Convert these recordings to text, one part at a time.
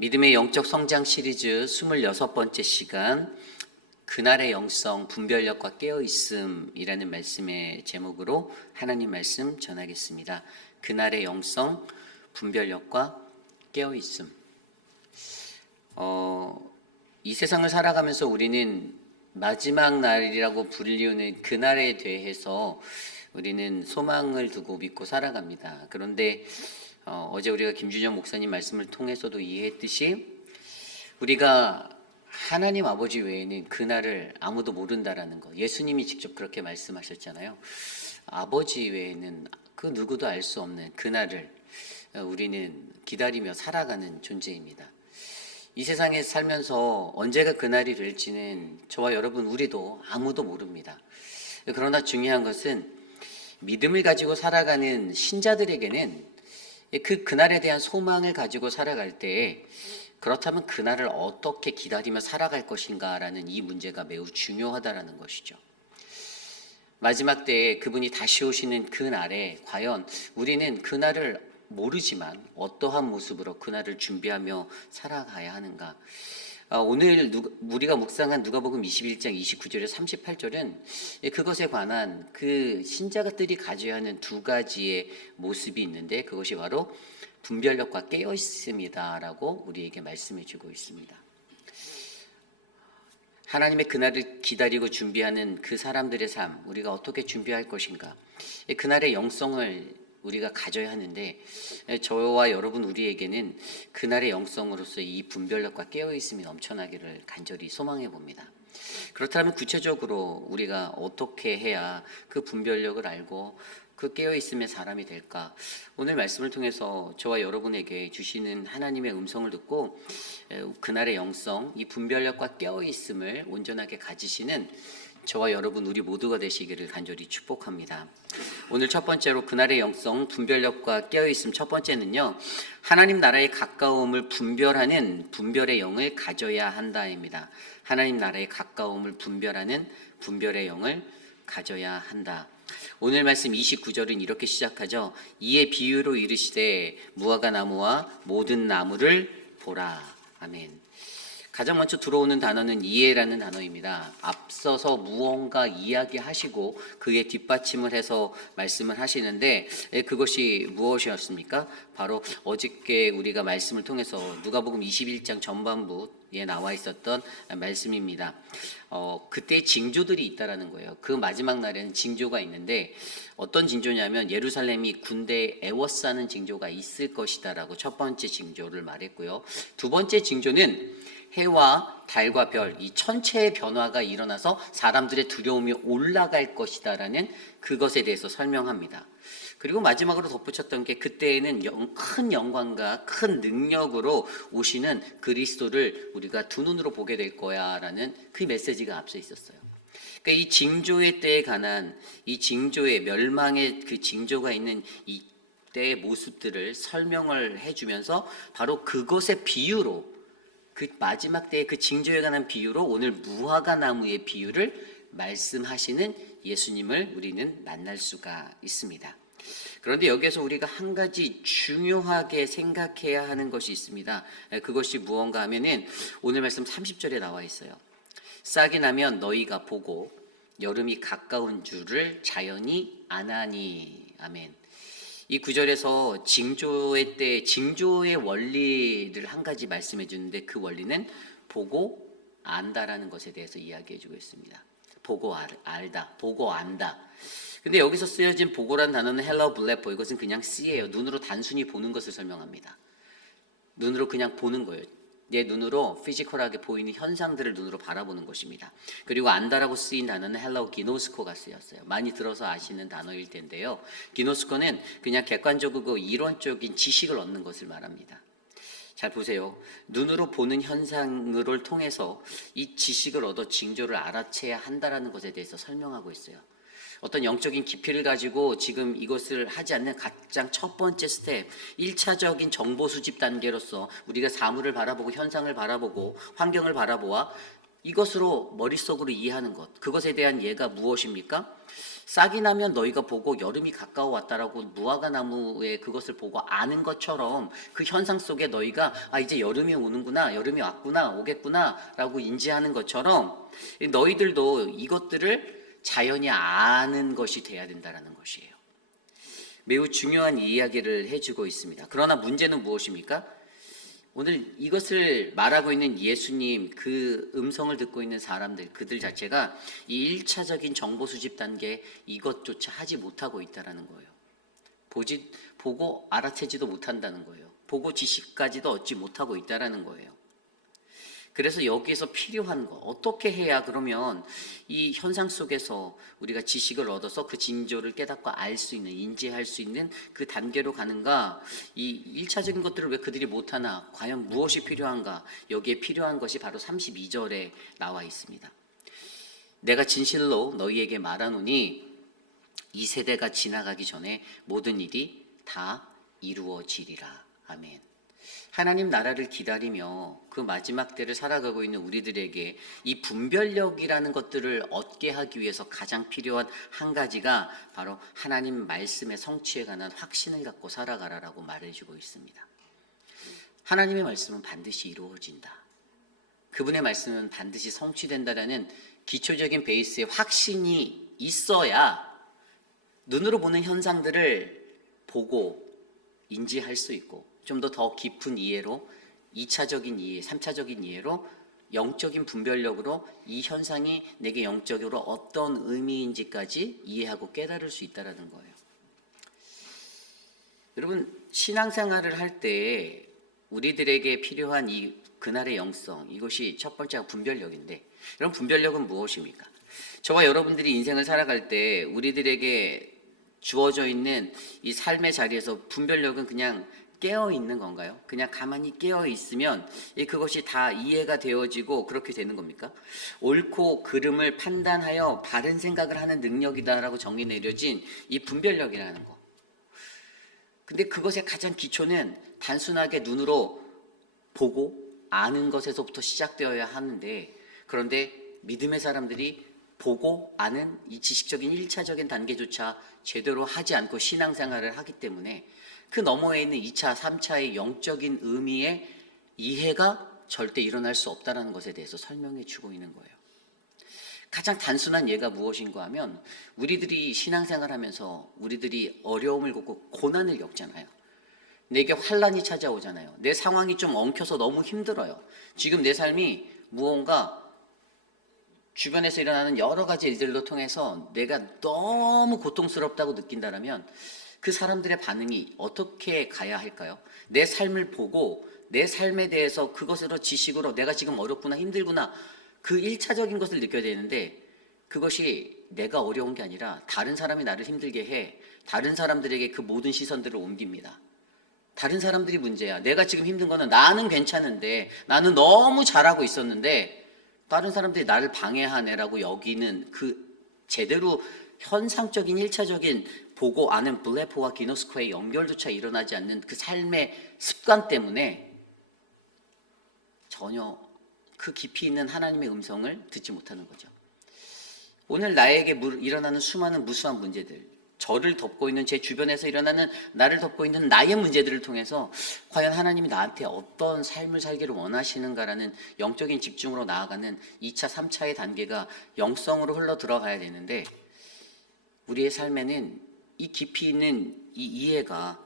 믿음의 영적 성장 시리즈 26번째 시간, 그날의 영성 분별력과 깨어있음이라는 말씀의 제목으로 하나님 말씀 전하겠습니다. 그날의 영성 분별력과 깨어있음. 이 세상을 살아가면서 우리는 마지막 날이라고 불리우는 그날에 대해서 우리는 소망을 두고 믿고 살아갑니다. 그런데 어제 우리가 김준영 목사님 말씀을 통해서도 이해했듯이 우리가 하나님 아버지 외에는 그날을 아무도 모른다라는 거, 예수님이 직접 그렇게 말씀하셨잖아요. 아버지 외에는 그 누구도 알 수 없는 그날을 우리는 기다리며 살아가는 존재입니다. 이 세상에 살면서 언제가 그날이 될지는 저와 여러분 우리도 아무도 모릅니다. 그러나 중요한 것은 믿음을 가지고 살아가는 신자들에게는 그날에 대한 소망을 가지고 살아갈 때, 그렇다면 그날을 어떻게 기다리며 살아갈 것인가라는 이 문제가 매우 중요하다라는 것이죠. 마지막 때에 그분이 다시 오시는 그날에 과연 우리는 그날을 모르지만 어떠한 모습으로 그날을 준비하며 살아가야 하는가. 오늘 우리가 묵상한 누가복음 21장 29절에서 38절은 그것에 관한 그 신자들이 가져야 하는 두 가지의 모습이 있는데, 그것이 바로 분별력과 깨어있음이다라고 우리에게 말씀해 주고 있습니다. 하나님의 그날을 기다리고 준비하는 그 사람들의 삶, 우리가 어떻게 준비할 것인가. 그날의 영성을 우리가 가져야 하는데, 저와 여러분 우리에게는 그날의 영성으로서 이 분별력과 깨어있음이 넘쳐나기를 간절히 소망해 봅니다. 그렇다면 구체적으로 우리가 어떻게 해야 그 분별력을 알고 그 깨어있음의 사람이 될까? 오늘 말씀을 통해서 저와 여러분에게 주시는 하나님의 음성을 듣고 그날의 영성, 이 분별력과 깨어있음을 온전하게 가지시는 저와 여러분 우리 모두가 되시기를 간절히 축복합니다. 오늘 첫 번째로 그날의 영성 분별력과 깨어있음, 첫 번째는요, 하나님 나라의 가까움을 분별하는 분별의 영을 가져야 한다입니다. 하나님 나라의 가까움을 분별하는 분별의 영을 가져야 한다. 오늘 말씀 29절은 이렇게 시작하죠. 이에 비유로 이르시되 무화과 나무와 모든 나무를 보라. 아멘. 가장 먼저 들어오는 단어는 이해라는 단어입니다. 앞서서 무언가 이야기하시고 그에 뒷받침을 해서 말씀을 하시는데, 그것이 무엇이었습니까? 바로 어저께 우리가 말씀을 통해서 누가복음 21장 전반부에 나와 있었던 말씀입니다. 그때 징조들이 있다라는 거예요. 그 마지막 날에는 징조가 있는데, 어떤 징조냐면 예루살렘이 군대에 에워싸는 징조가 있을 것이다라고 첫 번째 징조를 말했고요. 두 번째 징조는 해와 달과 별, 이 천체의 변화가 일어나서 사람들의 두려움이 올라갈 것이다라는 그것에 대해서 설명합니다. 그리고 마지막으로 덧붙였던 게, 그때에는 큰 영광과 큰 능력으로 오시는 그리스도를 우리가 두 눈으로 보게 될 거야라는 그 메시지가 앞서 있었어요. 그러니까 이 징조의 때에 관한, 이 징조의 멸망의 그 징조가 있는 이 때의 모습들을 설명을 해주면서 바로 그것의 비유로, 그 마지막 때의 그 징조에 관한 비유로 오늘 무화과 나무의 비유를 말씀하시는 예수님을 우리는 만날 수가 있습니다. 그런데 여기에서 우리가 한 가지 중요하게 생각해야 하는 것이 있습니다. 그것이 무언가 하면은 오늘 말씀 30절에 나와 있어요. 싹이 나면 너희가 보고 여름이 가까운 줄을 자연히 아나니. 아멘. 이 구절에서 징조의 때, 징조의 원리를 한 가지 말씀해 주는데, 그 원리는 보고 안다라는 것에 대해서 이야기해 주고 있습니다. 보고 알다, 보고 안다. 근데 여기서 쓰여진 보고란 단어는 헬라어 블레포, 이것은 그냥 씨예요. 눈으로 단순히 보는 것을 설명합니다. 눈으로 그냥 보는 거예요. 내 눈으로 피지컬하게 보이는 현상들을 눈으로 바라보는 것입니다. 그리고 안다라고 쓰인 단어는 헬라어 기노스코가 쓰였어요. 많이 들어서 아시는 단어일 텐데요. 기노스코는 그냥 객관적이고 이론적인 지식을 얻는 것을 말합니다. 잘 보세요. 눈으로 보는 현상을 통해서 이 지식을 얻어 징조를 알아채야 한다라는 것에 대해서 설명하고 있어요. 어떤 영적인 깊이를 가지고 지금 이것을 하지 않는 가장 첫 번째 스텝, 1차적인 정보 수집 단계로서 우리가 사물을 바라보고 현상을 바라보고 환경을 바라보아 이것으로 머릿속으로 이해하는 것, 그것에 대한 예가 무엇입니까? 싹이 나면 너희가 보고 여름이 가까워 왔다라고 무화과 나무의 그것을 보고 아는 것처럼 그 현상 속에 너희가 이제 여름이 오는구나, 여름이 왔구나, 오겠구나라고 인지하는 것처럼 너희들도 이것들을 자연히 아는 것이 돼야 된다라는 것이에요. 매우 중요한 이야기를 해주고 있습니다. 그러나 문제는 무엇입니까? 오늘 이것을 말하고 있는 예수님, 그 음성을 듣고 있는 사람들, 그들 자체가 이 1차적인 정보 수집 단계 이것조차 하지 못하고 있다는 거예요. 보고 알아채지도 못한다는 거예요. 보고 지식까지도 얻지 못하고 있다는 거예요. 그래서 여기에서 필요한 거, 어떻게 해야 그러면 이 현상 속에서 우리가 지식을 얻어서 그 징조를 깨닫고 알 수 있는, 인지할 수 있는 그 단계로 가는가? 이 1차적인 것들을 왜 그들이 못하나? 과연 무엇이 필요한가? 여기에 필요한 것이 바로 32절에 나와 있습니다. 내가 진실로 너희에게 말하노니 이 세대가 지나가기 전에 모든 일이 다 이루어지리라. 아멘. 하나님 나라를 기다리며 그 마지막 때를 살아가고 있는 우리들에게 이 분별력이라는 것들을 얻게 하기 위해서 가장 필요한 한 가지가 바로 하나님 말씀의 성취에 관한 확신을 갖고 살아가라라고 말해주고 있습니다. 하나님의 말씀은 반드시 이루어진다. 그분의 말씀은 반드시 성취된다라는 기초적인 베이스의 확신이 있어야 눈으로 보는 현상들을 보고 인지할 수 있고 좀 더 깊은 이해로 2차적인 이해, 3차적인 이해로 영적인 분별력으로 이 현상이 내게 영적으로 어떤 의미인지까지 이해하고 깨달을 수 있다는 거예요. 여러분, 신앙생활을 할 때 우리들에게 필요한 이 그날의 영성, 이것이 첫 번째가 분별력인데, 여러분 분별력은 무엇입니까? 저와 여러분들이 인생을 살아갈 때 우리들에게 주어져 있는 이 삶의 자리에서 분별력은 그냥 깨어 있는 건가요? 그냥 가만히 깨어 있으면 그것이 다 이해가 되어지고 그렇게 되는 겁니까? 옳고 그름을 판단하여 바른 생각을 하는 능력이다라고 정의 내려진 이 분별력이라는 거. 근데 그것의 가장 기초는 단순하게 눈으로 보고 아는 것에서부터 시작되어야 하는데, 그런데 믿음의 사람들이 보고 아는 이 지식적인 1차적인 단계조차 제대로 하지 않고 신앙생활을 하기 때문에 그 너머에 있는 2차, 3차의 영적인 의미의 이해가 절대 일어날 수 없다는 것에 대해서 설명해 주고 있는 거예요. 가장 단순한 예가 무엇인가 하면 우리들이 신앙생활하면서 우리들이 어려움을 겪고 고난을 겪잖아요. 내게 환난이 찾아오잖아요. 내 상황이 좀 엉켜서 너무 힘들어요. 지금 내 삶이 무언가 주변에서 일어나는 여러 가지 일들로 통해서 내가 너무 고통스럽다고 느낀다면 그 사람들의 반응이 어떻게 가야 할까요? 내 삶을 보고 내 삶에 대해서 그것으로 지식으로 내가 지금 어렵구나, 힘들구나, 그 1차적인 것을 느껴야 되는데, 그것이 내가 어려운 게 아니라 다른 사람이 나를 힘들게 해 다른 사람들에게 그 모든 시선들을 옮깁니다. 다른 사람들이 문제야. 내가 지금 힘든 거는 나는 괜찮은데, 나는 너무 잘하고 있었는데 다른 사람들이 나를 방해하네라고 여기는 그 제대로 현상적인 1차적인 보고 아는 블레포와 기노스코의 연결조차 일어나지 않는 그 삶의 습관 때문에 전혀 그 깊이 있는 하나님의 음성을 듣지 못하는 거죠. 오늘 나에게 일어나는 수많은 무수한 문제들, 저를 덮고 있는 제 주변에서 일어나는 나를 덮고 있는 나의 문제들을 통해서 과연 하나님이 나한테 어떤 삶을 살기를 원하시는가라는 영적인 집중으로 나아가는 2차, 3차의 단계가 영성으로 흘러 들어가야 되는데, 우리의 삶에는 이 깊이 있는 이 이해가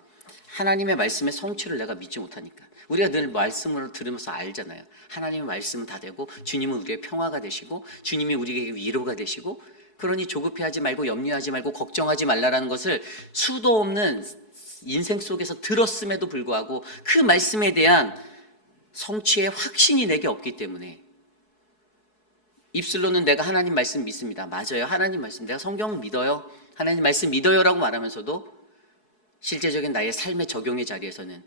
하나님의 말씀의 성취를 내가 믿지 못하니까, 우리가 늘 말씀을 들으면서 알잖아요. 하나님의 말씀은 다 되고 주님은 우리의 평화가 되시고 주님이 우리에게 위로가 되시고, 그러니 조급해하지 말고 염려하지 말고 걱정하지 말라라는 것을 수도 없는 인생 속에서 들었음에도 불구하고 그 말씀에 대한 성취의 확신이 내게 없기 때문에, 입술로는 내가 하나님 말씀 믿습니다. 맞아요. 하나님 말씀, 내가 성경 믿어요. 하나님 말씀 믿어요라고 말하면서도 실제적인 나의 삶의 적용의 자리에서는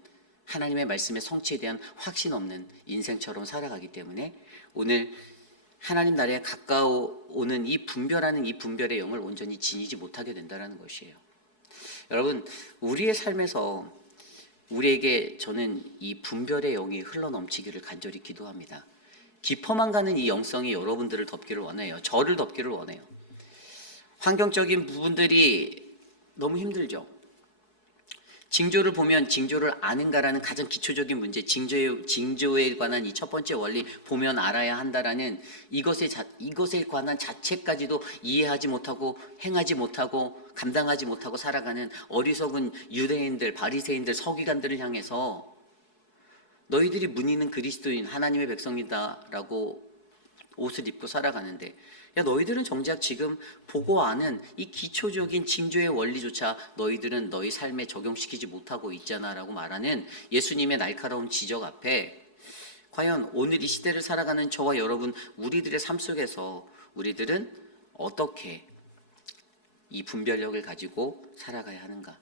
하나님의 말씀의 성취에 대한 확신 없는 인생처럼 살아가기 때문에 오늘 하나님 나라에 가까워오는 이 분별하는 이 분별의 영을 온전히 지니지 못하게 된다는 것이에요. 여러분, 우리의 삶에서 우리에게 저는 이 분별의 영이 흘러넘치기를 간절히 기도합니다. 깊어만 가는 이 영성이 여러분들을 덮기를 원해요. 저를 덮기를 원해요. 환경적인 부분들이 너무 힘들죠. 징조를 보면 징조를 아는가라는 가장 기초적인 문제, 징조에 관한 이 첫 번째 원리, 보면 알아야 한다라는 이것에 관한 자체까지도 이해하지 못하고 행하지 못하고 감당하지 못하고 살아가는 어리석은 유대인들, 바리새인들, 서기관들을 향해서 너희들이 문의는 그리스도인 하나님의 백성이다라고 옷을 입고 살아가는데, 야, 너희들은 정작 지금 보고 아는 이 기초적인 징조의 원리조차 너희들은 너희 삶에 적용시키지 못하고 있잖아라고 말하는 예수님의 날카로운 지적 앞에 과연 오늘 이 시대를 살아가는 저와 여러분, 우리들의 삶 속에서 우리들은 어떻게 이 분별력을 가지고 살아가야 하는가?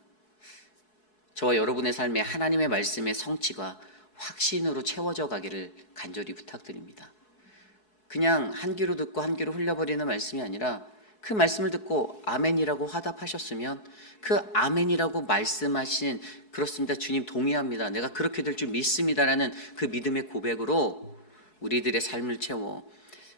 저와 여러분의 삶에 하나님의 말씀의 성취가 확신으로 채워져 가기를 간절히 부탁드립니다. 그냥 한 귀로 듣고 한 귀로 흘려버리는 말씀이 아니라, 그 말씀을 듣고 아멘이라고 화답하셨으면 그 아멘이라고 말씀하신, 그렇습니다, 주님 동의합니다, 내가 그렇게 될 줄 믿습니다라는 그 믿음의 고백으로 우리들의 삶을 채워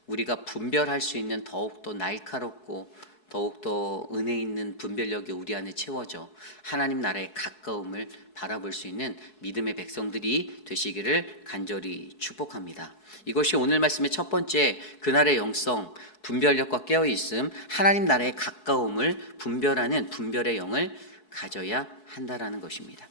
우리가 분별할 수 있는 더욱더 날카롭고 더욱더 은혜 있는 분별력이 우리 안에 채워져 하나님 나라의 가까움을 바라볼 수 있는 믿음의 백성들이 되시기를 간절히 축복합니다. 이것이 오늘 말씀의 첫 번째, 그날의 영성, 분별력과 깨어있음, 하나님 나라의 가까움을 분별하는 분별의 영을 가져야 한다라는 것입니다.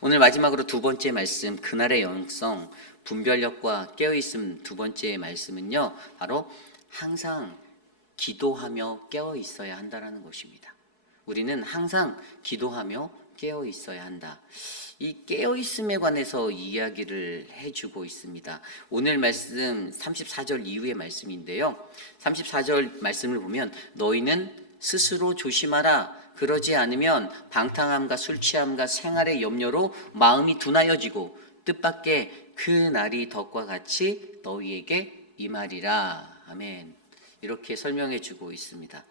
오늘 마지막으로 두 번째 말씀, 그날의 영성, 분별력과 깨어있음, 두 번째 말씀은요, 바로 항상 기도하며 깨어 있어야 한다라는 것입니다. 우리는 항상 기도하며 깨어 있어야 한다. 이 깨어 있음에 관해서 이야기를 해주고 있습니다. 오늘 말씀 34절 이후의 말씀인데요. 34절 말씀을 보면 너희는 스스로 조심하라. 그러지 않으면 방탕함과 술 취함과 생활의 염려로 마음이 둔하여지고 뜻밖의 그 날이 덕과 같이 너희에게 임하리라. 아멘. 이렇게 설명해 주고 있습니다.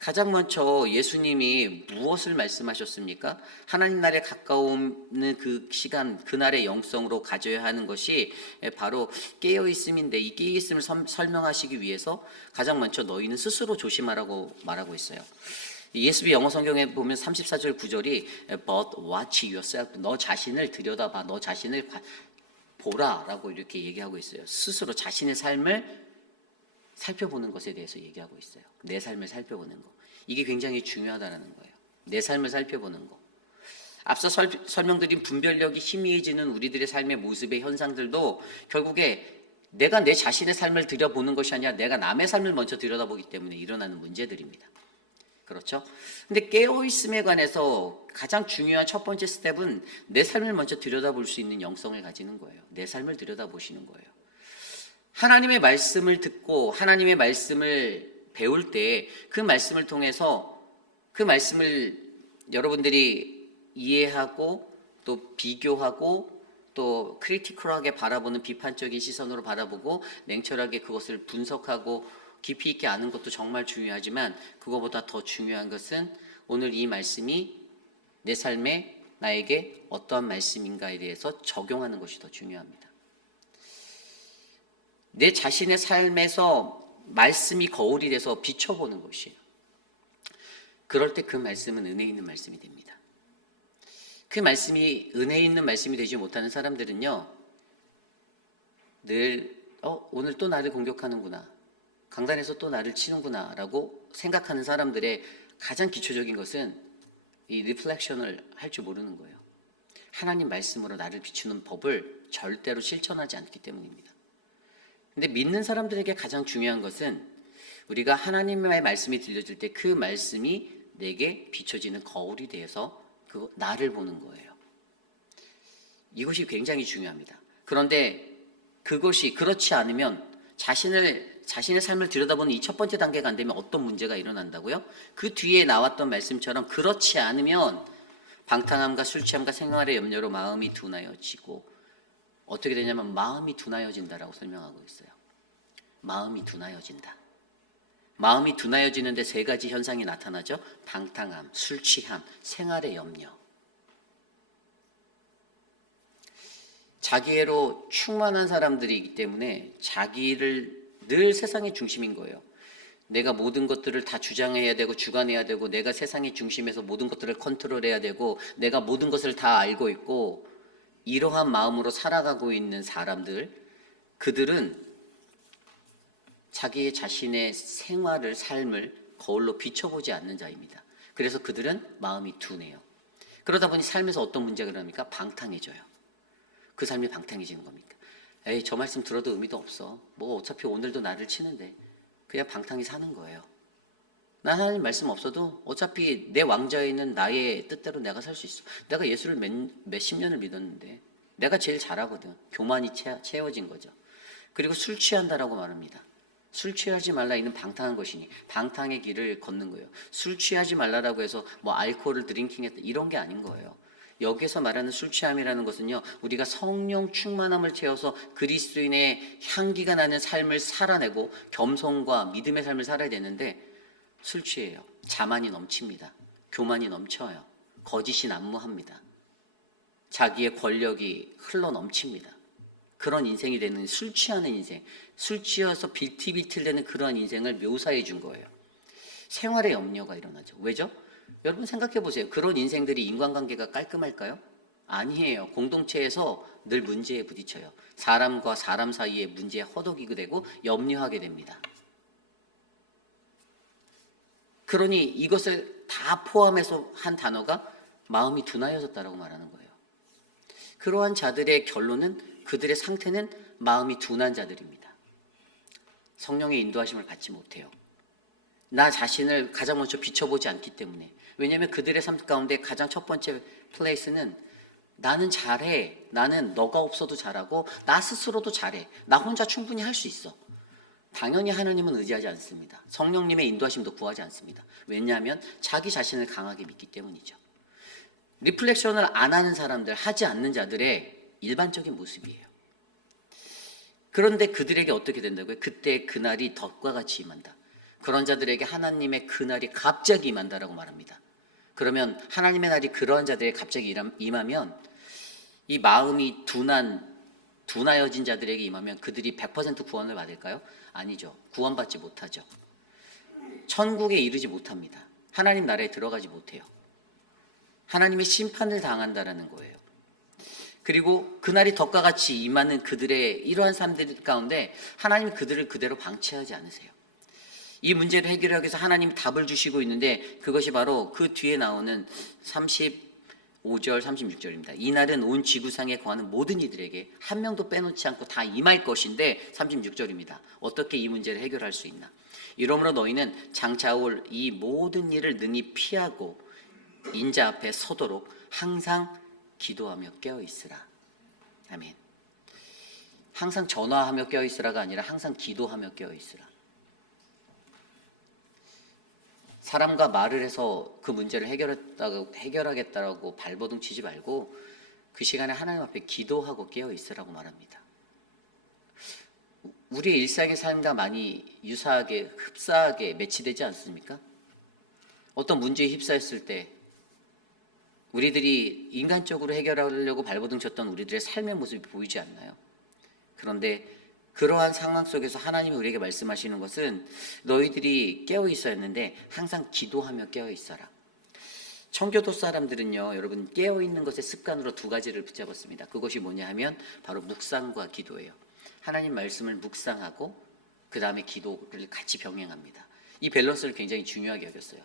가장 먼저 예수님이 무엇을 말씀하셨습니까? 하나님 나라에 가까우는 그 시간, 그날의 영성으로 가져야 하는 것이 바로 깨어있음인데, 이 깨어있음을 설명하시기 위해서 가장 먼저 너희는 스스로 조심하라고 말하고 있어요. ESV 영어 성경에 보면 34절 9절이 But watch yourself, 너 자신을 들여다봐, 너 자신을 보라라고 이렇게 얘기하고 있어요. 스스로 자신의 삶을 살펴보는 것에 대해서 얘기하고 있어요. 내 삶을 살펴보는 거. 이게 굉장히 중요하다는 거예요. 내 삶을 살펴보는 거. 앞서 설명드린 분별력이 희미해지는 우리들의 삶의 모습의 현상들도 결국에 내가 내 자신의 삶을 들여보는 것이 아니라 내가 남의 삶을 먼저 들여다보기 때문에 일어나는 문제들입니다. 그렇죠? 근데 깨어있음에 관해서 가장 중요한 첫 번째 스텝은 내 삶을 먼저 들여다볼 수 있는 영성을 가지는 거예요. 내 삶을 들여다보시는 거예요. 하나님의 말씀을 듣고 하나님의 말씀을 배울 때 그 말씀을 통해서 그 말씀을 여러분들이 이해하고 또 비교하고 또 크리티컬하게 바라보는 비판적인 시선으로 바라보고 냉철하게 그것을 분석하고 깊이 있게 아는 것도 정말 중요하지만, 그거보다 더 중요한 것은 오늘 이 말씀이 내 삶에 나에게 어떠한 말씀인가에 대해서 적용하는 것이 더 중요합니다. 내 자신의 삶에서 말씀이 거울이 돼서 비춰보는 것이에요. 그럴 때 그 말씀은 은혜 있는 말씀이 됩니다. 그 말씀이 은혜 있는 말씀이 되지 못하는 사람들은요, 늘 오늘 또 나를 공격하는구나, 강단에서 또 나를 치는구나 라고 생각하는 사람들의 가장 기초적인 것은 이 리플렉션을 할 줄 모르는 거예요. 하나님 말씀으로 나를 비추는 법을 절대로 실천하지 않기 때문입니다. 근데 믿는 사람들에게 가장 중요한 것은 우리가 하나님의 말씀이 들려줄 때 그 말씀이 내게 비춰지는 거울이 되어서 그 나를 보는 거예요. 이것이 굉장히 중요합니다. 그런데 그것이 그렇지 않으면 자신의 삶을 들여다보는 이 첫 번째 단계가 안 되면 어떤 문제가 일어난다고요? 그 뒤에 나왔던 말씀처럼 그렇지 않으면 방탕함과 술 취함과 생활의 염려로 마음이 둔하여지고, 어떻게 되냐면 마음이 둔하여진다라고 설명하고 있어요. 마음이 둔하여진다. 마음이 둔하여지는데 세 가지 현상이 나타나죠. 방탕함, 술 취함, 생활의 염려. 자기애로 충만한 사람들이기 때문에 자기를 늘 세상의 중심인 거예요. 내가 모든 것들을 다 주장해야 되고 주관해야 되고 내가 세상의 중심에서 모든 것들을 컨트롤해야 되고 내가 모든 것을 다 알고 있고 이러한 마음으로 살아가고 있는 사람들, 그들은 자기 자신의 생활을, 삶을 거울로 비춰보지 않는 자입니다. 그래서 그들은 마음이 둔해요. 그러다 보니 삶에서 어떤 문제가 일어납니까? 방탕해져요. 그 삶이 방탕해지는 겁니까? 에이, 저 말씀 들어도 의미도 없어. 뭐 어차피 오늘도 나를 치는데. 그냥 방탕히 사는 거예요. 난 하나님 말씀 없어도 어차피 내 왕좌에 있는 나의 뜻대로 내가 살 수 있어. 내가 예수를 몇십 년을 믿었는데 내가 제일 잘하거든. 교만이 채워진 거죠. 그리고 술 취한다라고 말합니다. 술 취하지 말라 이는 방탕한 것이니 방탕의 길을 걷는 거예요. 술 취하지 말라라고 해서 뭐 알코올을 드링킹했다 이런 게 아닌 거예요. 여기서 말하는 술 취함이라는 것은요, 우리가 성령 충만함을 채워서 그리스도인의 향기가 나는 삶을 살아내고 겸손과 믿음의 삶을 살아야 되는데 술 취해요. 자만이 넘칩니다. 교만이 넘쳐요. 거짓이 난무합니다. 자기의 권력이 흘러 넘칩니다. 그런 인생이 되는, 술 취하는 인생, 술 취해서 빌티빌티되는 그러한 인생을 묘사해 준 거예요. 생활의 염려가 일어나죠. 왜죠? 여러분 생각해 보세요. 그런 인생들이 인간관계가 깔끔할까요? 아니에요. 공동체에서 늘 문제에 부딪혀요. 사람과 사람 사이에 문제에 허덕이게 되고 염려하게 됩니다. 그러니 이것을 다 포함해서 한 단어가 마음이 둔하여졌다라고 말하는 거예요. 그러한 자들의 결론은, 그들의 상태는 마음이 둔한 자들입니다. 성령의 인도하심을 받지 못해요. 나 자신을 가장 먼저 비춰보지 않기 때문에. 왜냐하면 그들의 삶 가운데 가장 첫 번째 플레이스는 나는 잘해. 나는 너가 없어도 잘하고 나 스스로도 잘해. 나 혼자 충분히 할 수 있어. 당연히 하나님은 의지하지 않습니다. 성령님의 인도하심도 구하지 않습니다. 왜냐하면 자기 자신을 강하게 믿기 때문이죠. 리플렉션을 안 하는 사람들, 하지 않는 자들의 일반적인 모습이에요. 그런데 그들에게 어떻게 된다고요? 그때 그날이 덫과 같이 임한다. 그런 자들에게 하나님의 그날이 갑자기 임한다라고 말합니다. 그러면 하나님의 날이 그러한 자들에게 갑자기 임하면 이 마음이 둔하여진 자들에게 임하면 그들이 100% 구원을 받을까요? 아니죠. 구원받지 못하죠. 천국에 이르지 못합니다. 하나님 나라에 들어가지 못해요. 하나님의 심판을 당한다라는 거예요. 그리고 그날이 덫과 같이 임하는 그들의 이러한 삶들 가운데 하나님이 그들을 그대로 방치하지 않으세요. 이 문제를 해결하기 위해서 하나님이 답을 주시고 있는데 그것이 바로 그 뒤에 나오는 35절, 36절입니다. 이날은 온 지구상에 거하는 모든 이들에게 한 명도 빼놓지 않고 다 임할 것인데 36절입니다. 어떻게 이 문제를 해결할 수 있나? 이러므로 너희는 장차 올 이 모든 일을 능히 피하고 인자 앞에 서도록 항상 기도하며 깨어있으라. 아멘. 항상 전화하며 깨어있으라가 아니라 항상 기도하며 깨어있으라. 사람과 말을 해서 그 문제를 해결하겠다라고 발버둥 치지 말고 그 시간에 하나님 앞에 기도하고 깨어있으라고 말합니다. 우리의 일상의 삶과 많이 유사하게 흡사하게 매치되지 않습니까? 어떤 문제에 휩싸였을 때 우리들이 인간적으로 해결하려고 발버둥 쳤던 우리들의 삶의 모습이 보이지 않나요? 그런데 그러한 상황 속에서 하나님이 우리에게 말씀하시는 것은 너희들이 깨어 있어야 했는데 항상 기도하며 깨어 있어라. 청교도 사람들은요, 여러분 깨어 있는 것의 습관으로 두 가지를 붙잡았습니다. 그것이 뭐냐 하면 바로 묵상과 기도예요. 하나님 말씀을 묵상하고 그 다음에 기도를 같이 병행합니다. 이 밸런스를 굉장히 중요하게 여겼어요.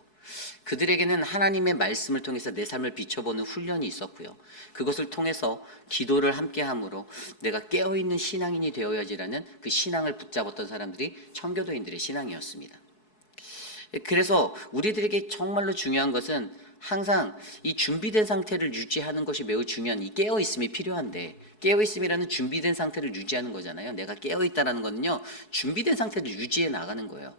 그들에게는 하나님의 말씀을 통해서 내 삶을 비춰보는 훈련이 있었고요. 그것을 통해서 기도를 함께함으로 내가 깨어있는 신앙인이 되어야지라는 그 신앙을 붙잡았던 사람들이 청교도인들의 신앙이었습니다. 그래서 우리들에게 정말로 중요한 것은 항상 이 준비된 상태를 유지하는 것이 매우 중요한, 이 깨어있음이 필요한데, 깨어있음이라는 준비된 상태를 유지하는 거잖아요. 내가 깨어있다는 거는요, 준비된 상태를 유지해 나가는 거예요.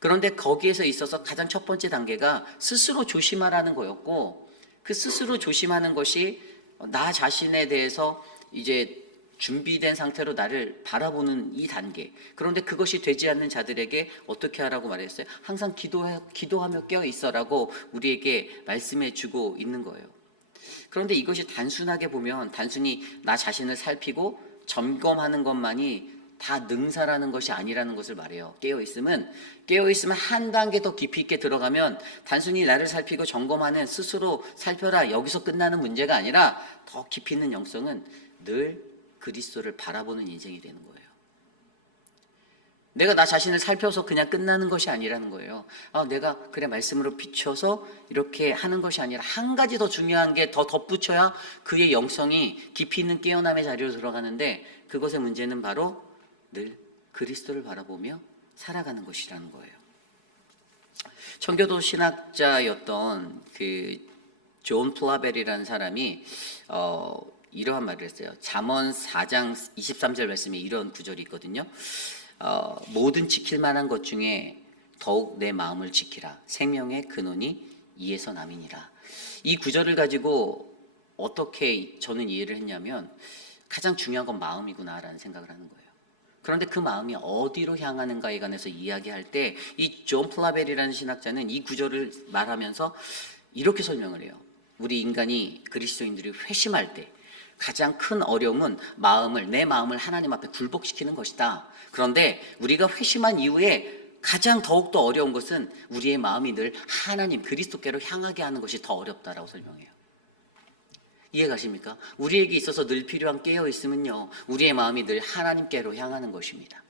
그런데 거기에서 있어서 가장 첫 번째 단계가 스스로 조심하라는 거였고, 그 스스로 조심하는 것이 나 자신에 대해서 이제 준비된 상태로 나를 바라보는 이 단계. 그런데 그것이 되지 않는 자들에게 어떻게 하라고 말했어요? 항상 기도하며 깨어 있어라고 우리에게 말씀해 주고 있는 거예요. 그런데 이것이 단순하게 보면 단순히 나 자신을 살피고 점검하는 것만이 다 능사라는 것이 아니라는 것을 말해요. 깨어있으면 한 단계 더 깊이 있게 들어가면 단순히 나를 살피고 점검하는 스스로 살펴라 여기서 끝나는 문제가 아니라 더 깊이 있는 영성은 늘 그리스도를 바라보는 인생이 되는 거예요. 내가 나 자신을 살펴서 그냥 끝나는 것이 아니라는 거예요. 내가 그래 말씀으로 비춰서 이렇게 하는 것이 아니라 한 가지 더 중요한 게 더 덧붙여야 그의 영성이 깊이 있는 깨어남의 자리로 들어가는데, 그것의 문제는 바로 늘 그리스도를 바라보며 살아가는 것이라는 거예요. 청교도 신학자였던 존 플라벨이라는 사람이 이러한 말을 했어요. 잠언 4장 23절 말씀에 이런 구절이 있거든요. 모든 지킬 만한 것 중에 더욱 내 마음을 지키라. 생명의 근원이 이에서 남이니라. 이 구절을 가지고 어떻게 저는 이해를 했냐면, 가장 중요한 건 마음이구나라는 생각을 하는 거예요. 그런데 그 마음이 어디로 향하는가에 관해서 이야기할 때 이 존 플라벨이라는 신학자는 이 구절을 말하면서 이렇게 설명을 해요. 우리 인간이, 그리스도인들이 회심할 때 가장 큰 어려움은 내 마음을 하나님 앞에 굴복시키는 것이다. 그런데 우리가 회심한 이후에 가장 더욱더 어려운 것은 우리의 마음이 늘 하나님, 그리스도께로 향하게 하는 것이 더 어렵다라고 설명해요. 이해가십니까? 우리에게 있어서 늘 필요한 깨어있음은요, 우리의 마음이 늘 하나님께로 향하는 것입니다.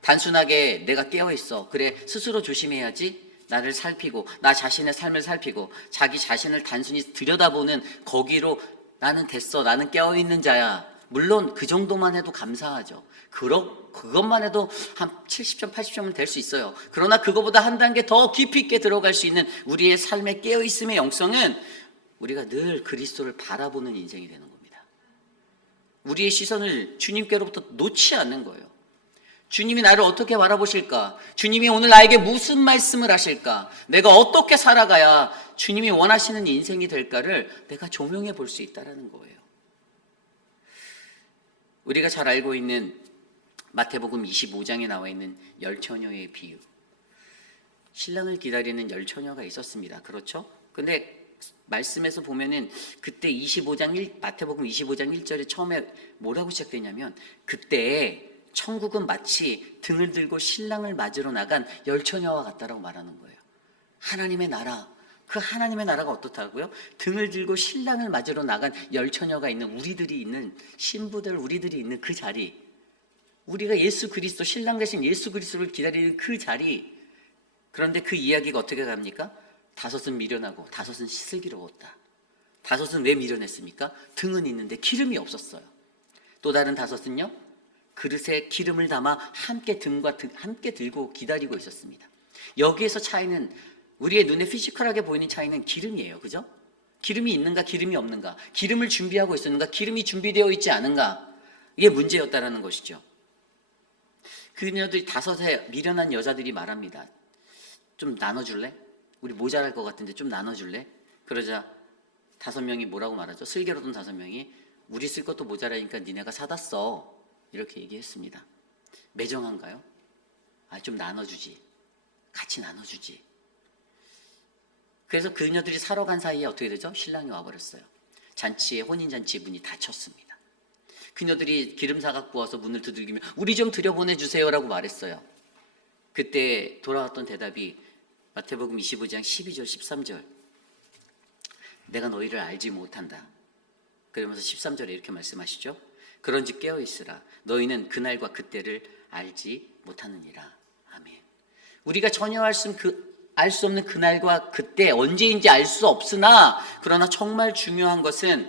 단순하게 내가 깨어있어, 그래 스스로 조심해야지, 나를 살피고 나 자신의 삶을 살피고 자기 자신을 단순히 들여다보는 거기로 나는 됐어, 나는 깨어있는 자야. 물론 그 정도만 해도 감사하죠. 그것만 해도 한 70점, 80점은 될 수 있어요. 그러나 그거보다 한 단계 더 깊이 있게 들어갈 수 있는 우리의 삶의 깨어있음의 영성은 우리가 늘 그리스도를 바라보는 인생이 되는 겁니다. 우리의 시선을 주님께로부터 놓지 않는 거예요. 주님이 나를 어떻게 바라보실까? 주님이 오늘 나에게 무슨 말씀을 하실까? 내가 어떻게 살아가야 주님이 원하시는 인생이 될까를 내가 조명해 볼 수 있다는 거예요. 우리가 잘 알고 있는 마태복음 25장에 나와 있는 열 처녀의 비유. 신랑을 기다리는 열 처녀가 있었습니다. 그렇죠? 근데 말씀에서 보면은 그때 마태복음 25장 1절에 처음에 뭐라고 시작되냐면, 그때 천국은 마치 등을 들고 신랑을 맞으러 나간 열 처녀와 같다라고 말하는 거예요. 하나님의 나라, 그 하나님의 나라가 어떻다고요? 등을 들고 신랑을 맞으러 나간 열 처녀가 있는, 우리들이 있는, 신부들 우리들이 있는 그 자리, 우리가 예수 그리스도, 신랑 대신 예수 그리스도를 기다리는 그 자리. 그런데 그 이야기가 어떻게 갑니까? 다섯은 미련하고 다섯은 슬기로웠다. 다섯은 왜 미련했습니까? 등은 있는데 기름이 없었어요. 또 다른 다섯은요, 그릇에 기름을 담아 함께 함께 들고 기다리고 있었습니다. 여기에서 차이는, 우리의 눈에 피지컬하게 보이는 차이는 기름이에요. 그죠? 기름이 있는가, 기름이 없는가, 기름을 준비하고 있었는가, 기름이 준비되어 있지 않은가, 이게 문제였다라는 것이죠. 그녀들이 다섯의 미련한 여자들이 말합니다. 좀 나눠줄래? 우리 모자랄 것 같은데 좀 나눠줄래? 그러자 5명이 뭐라고 말하죠? 슬기로운 5명이 우리 쓸 것도 모자라니까 니네가 사다 써, 이렇게 얘기했습니다. 매정한가요? 좀 나눠주지, 같이 나눠주지. 그래서 그녀들이 사러 간 사이에 어떻게 되죠? 신랑이 와버렸어요. 혼인잔치 문이 닫혔습니다. 그녀들이 기름사가 구워서 문을 두들기며 우리 좀 들여보내주세요라고 말했어요. 그때 돌아왔던 대답이 마태복음 25장 12절 13절, 내가 너희를 알지 못한다. 그러면서 13절에 이렇게 말씀하시죠. 그런즉 깨어있으라. 너희는 그날과 그때를 알지 못하느니라. 아멘. 우리가 전혀 알 수 없는 그날과 그때, 언제인지 알 수 없으나, 그러나 정말 중요한 것은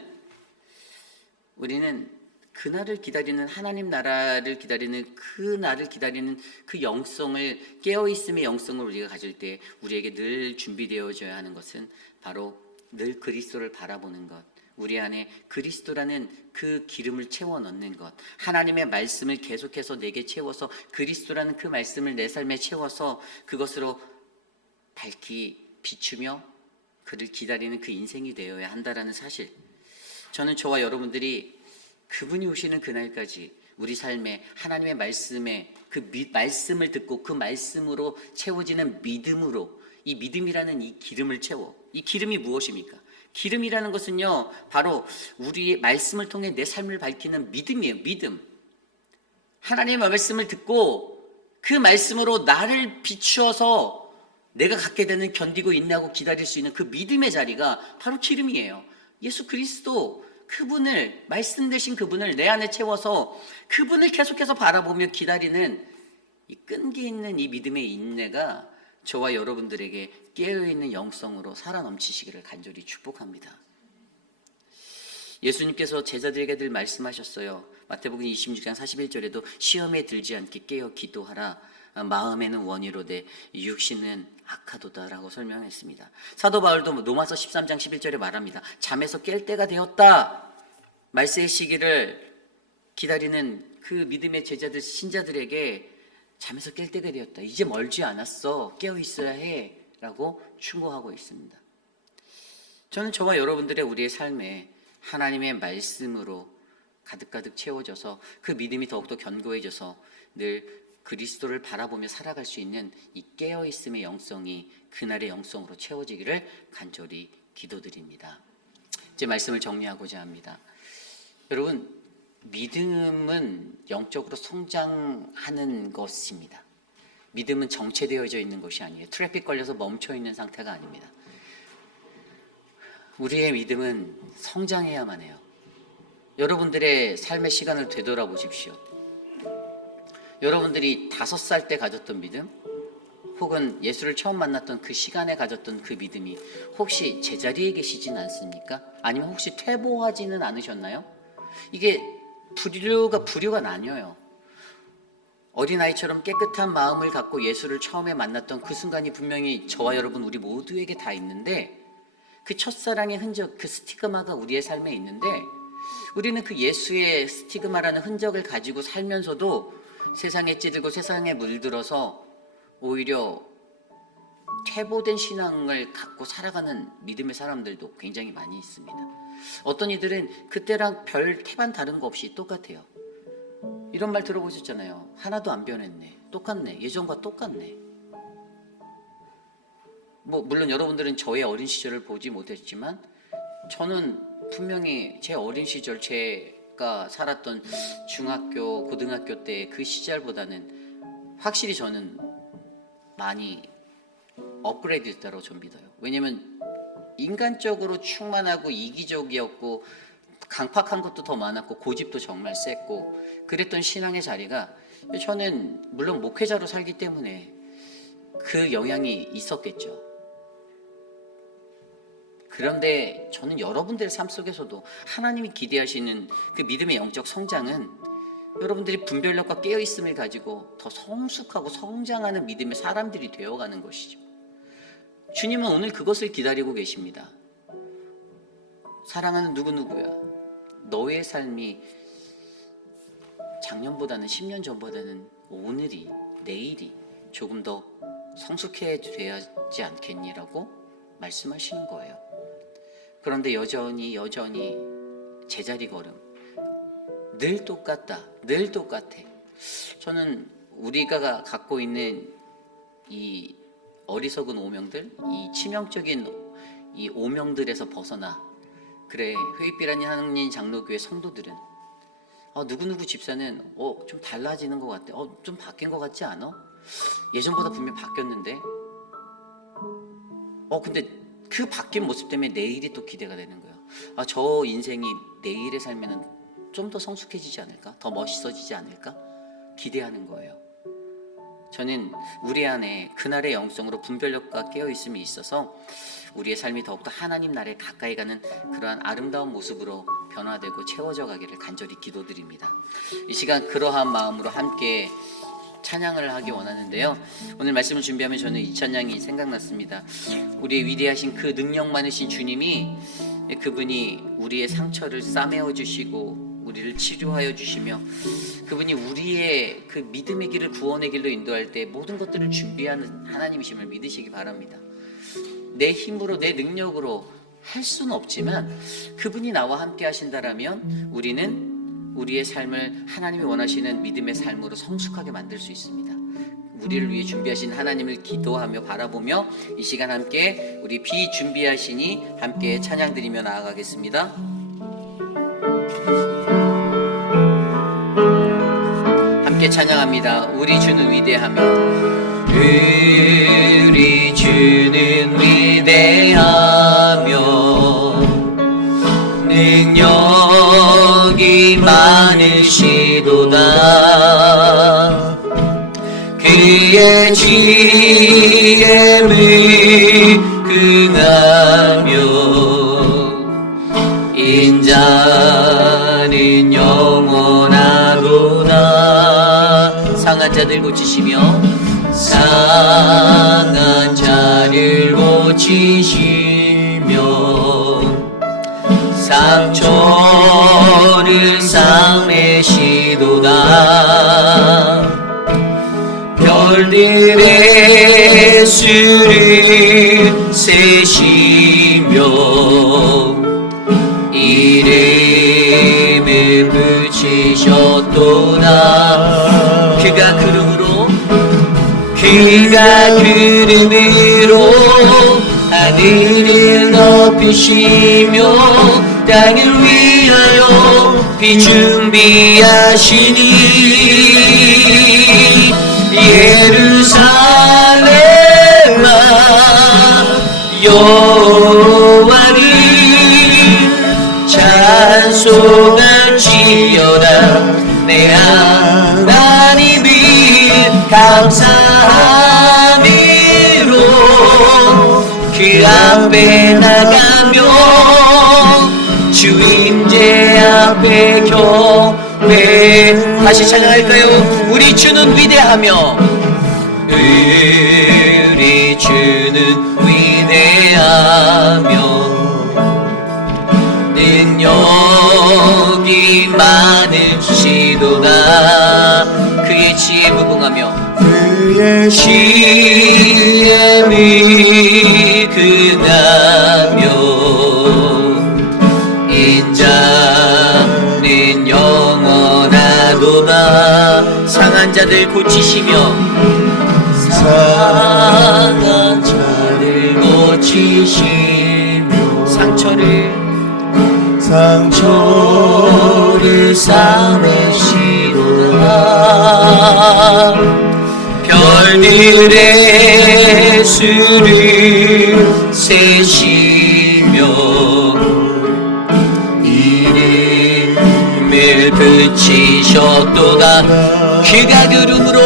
우리는 그날을 기다리는, 하나님 나라를 기다리는, 그 날을 기다리는 그 영성을, 깨어있음의 영성을 우리가 가질 때 우리에게 늘 준비되어져야 하는 것은 바로 늘 그리스도를 바라보는 것, 우리 안에 그리스도라는 그 기름을 채워 넣는 것, 하나님의 말씀을 계속해서 내게 채워서 그리스도라는 그 말씀을 내 삶에 채워서 그것으로 밝히 비추며 그를 기다리는 그 인생이 되어야 한다라는 사실, 저는 저와 여러분들이 그분이 오시는 그날까지 우리 삶에 하나님의 말씀에 말씀을 듣고 그 말씀으로 채워지는 믿음으로, 이 믿음이라는 이 기름을 채워. 이 기름이 무엇입니까? 기름이라는 것은요, 바로 우리의 말씀을 통해 내 삶을 밝히는 믿음이에요. 믿음. 하나님의 말씀을 듣고 그 말씀으로 나를 비추어서 내가 갖게 되는, 견디고 인내하고 기다릴 수 있는 그 믿음의 자리가 바로 기름이에요. 예수 그리스도, 그분을, 말씀 되신 그분을 내 안에 채워서 그분을 계속해서 바라보며 기다리는 이 끈기 있는 이 믿음의 인내가 저와 여러분들에게 깨어있는 영성으로 살아 넘치시기를 간절히 축복합니다. 예수님께서 제자들에게 늘 말씀하셨어요. 마태복음 26장 41절에도 시험에 들지 않게 깨어 기도하라. 마음에는 원이로되 육신은 악하도다라고 설명했습니다. 사도 바울도 로마서 13장 11절에 말합니다. 잠에서 깰 때가 되었다. 말세의 시기를 기다리는 그 믿음의 제자들, 신자들에게 잠에서 깰 때가 되었다. 이제 멀지 않았어. 깨어 있어야 해. 라고 충고하고 있습니다. 저는 저와 여러분들의 우리의 삶에 하나님의 말씀으로 가득가득 채워져서 그 믿음이 더욱더 견고해져서 늘 그리스도를 바라보며 살아갈 수 있는 이 깨어있음의 영성이 그날의 영성으로 채워지기를 간절히 기도드립니다. 이제 말씀을 정리하고자 합니다. 여러분, 믿음은 영적으로 성장하는 것입니다. 믿음은 정체되어져 있는 것이 아니에요. 트래픽 걸려서 멈춰 있는 상태가 아닙니다. 우리의 믿음은 성장해야만 해요. 여러분들의 삶의 시간을 되돌아보십시오. 여러분들이 5살 때 가졌던 믿음, 혹은 예수를 처음 만났던 그 시간에 가졌던 그 믿음이 혹시 제자리에 계시진 않습니까? 아니면 혹시 퇴보하지는 않으셨나요? 이게 부류가 나뉘어요. 어린아이처럼 깨끗한 마음을 갖고 예수를 처음에 만났던 그 순간이 분명히 저와 여러분 우리 모두에게 다 있는데, 그 첫사랑의 흔적, 그 스티그마가 우리의 삶에 있는데, 우리는 그 예수의 스티그마라는 흔적을 가지고 살면서도 세상에 찌들고 세상에 물들어서 오히려 퇴보된 신앙을 갖고 살아가는 믿음의 사람들도 굉장히 많이 있습니다. 어떤 이들은 그때랑 별 태반 다른 거 없이 똑같아요. 이런 말 들어보셨잖아요. 하나도 안 변했네. 똑같네. 예전과 똑같네. 물론 여러분들은 저의 어린 시절을 보지 못했지만 저는 분명히 제 어린 시절, 제가 살았던 중학교, 고등학교 때 그 시절보다는 확실히 저는 많이 업그레이드 됐다고 좀 믿어요. 왜냐면 인간적으로 충만하고 이기적이었고 강팍한 것도 더 많았고 고집도 정말 셌고 그랬던 신앙의 자리가, 저는 물론 목회자로 살기 때문에 그 영향이 있었겠죠. 그런데 저는 여러분들의 삶 속에서도 하나님이 기대하시는 그 믿음의 영적 성장은 여러분들이 분별력과 깨어있음을 가지고 더 성숙하고 성장하는 믿음의 사람들이 되어가는 것이죠. 주님은 오늘 그것을 기다리고 계십니다. 사랑하는 누구누구야, 너의 삶이 작년보다는 10년 전보다는 오늘이, 내일이 조금 더 성숙해져야지 않겠니라고 말씀하시는 거예요. 그런데 여전히 제자리 걸음, 늘 똑같다, 늘 똑같아. 저는 우리가 갖고 있는 이 어리석은 오명들, 이 치명적인 이 오명들에서 벗어나, 그래, 회의비라니 하나님 장로교회 성도들은 누구누구 집사는 좀 달라지는 것 같아, 좀 바뀐 것 같지 않아? 예전보다 분명히 바뀌었는데 근데 그 바뀐 모습 때문에 내일이 또 기대가 되는 거예요. 저 인생이 내일의 삶에는 좀 더 성숙해지지 않을까? 더 멋있어지지 않을까? 기대하는 거예요. 저는 우리 안에 그날의 영성으로 분별력과 깨어있음이 있어서 우리의 삶이 더욱더 하나님 나라에 가까이 가는 그러한 아름다운 모습으로 변화되고 채워져 가기를 간절히 기도드립니다. 이 시간 그러한 마음으로 함께 찬양을 하기 원하는데요. 오늘 말씀을 준비하면 저는 이 찬양이 생각났습니다. 우리의 위대하신 그 능력 많으신 주님이, 그분이 우리의 상처를 싸매어 주시고 우리를 치료하여 주시며, 그분이 우리의 그 믿음의 길을, 구원의 길로 인도할 때 모든 것들을 준비하는 하나님이심을 믿으시기 바랍니다. 내 힘으로, 내 능력으로 할 수는 없지만 그분이 나와 함께 하신다라면 우리는 우리의 삶을 하나님이 원하시는 믿음의 삶으로 성숙하게 만들 수 있습니다. 우리를 위해 준비하신 하나님을 기도하며 바라보며 이 시간 함께 우리 비준비하시니 함께 찬양 드리며 나아가겠습니다. 함께 함께 찬양합니다. 우리 주는 위대하며 우리 주는 위대하며 능력이 많으시도다. 그의 지혜를 긍하며 인자는 영원하도다. 상한 자들 고치시며 상한 자를 고치시며 상처를 싸매시도다. 별들의 수를 세시며 이름을 붙이셨도다. 그가 구름으로 하늘을 덮으시며 땅을 위하여 비 준비하시니 예루살렘아 여호와를 찬송할지어다. 내 하나님을 감사함으로 그 앞에 나가며 주임제 앞에 경배. 다시 찬양할까요? 우리 주는 위대하며 우리 주는 위대하며 능력이 많으시도다. 그의 지혜 무궁하며 그의 지혜를 긍하며 인자는 영원하도다. 상한 자들 고치시며 상한 자를 고치시며 상처를 싸매시도다. 별들의 수를 세시며 이름을 붙이셨도다. 그가 구름으로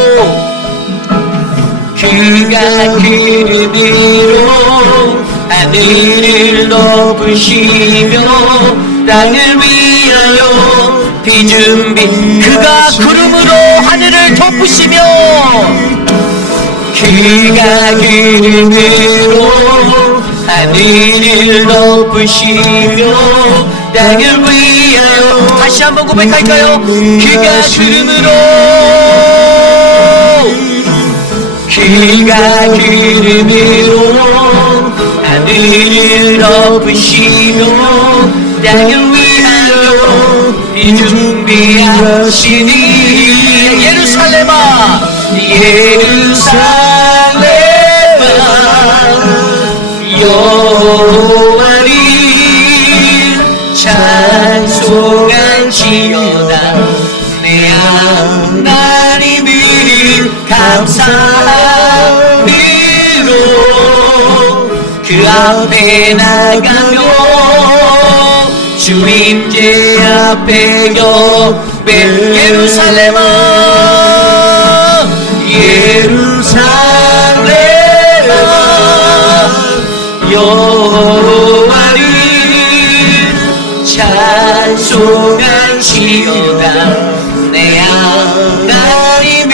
하늘을 덮으시며 땅을 위하여 비 준비. 그가 구름으로 하늘을 덮으시며 그가 구름으로 하늘을 덮으시며 땅을 위하여. 다시 한번 고백할까요? 그가 구름으로 하늘을 덮으시며 땅을 위하여 비 준비하시니 예루살렘아 여호와를 찬송할지어다. 내 하나님을 감사함으로 그 앞에 나가며 주임제 앞에 경배. 예루살렘아 여호와를 찬송할지어다. 내 하나님을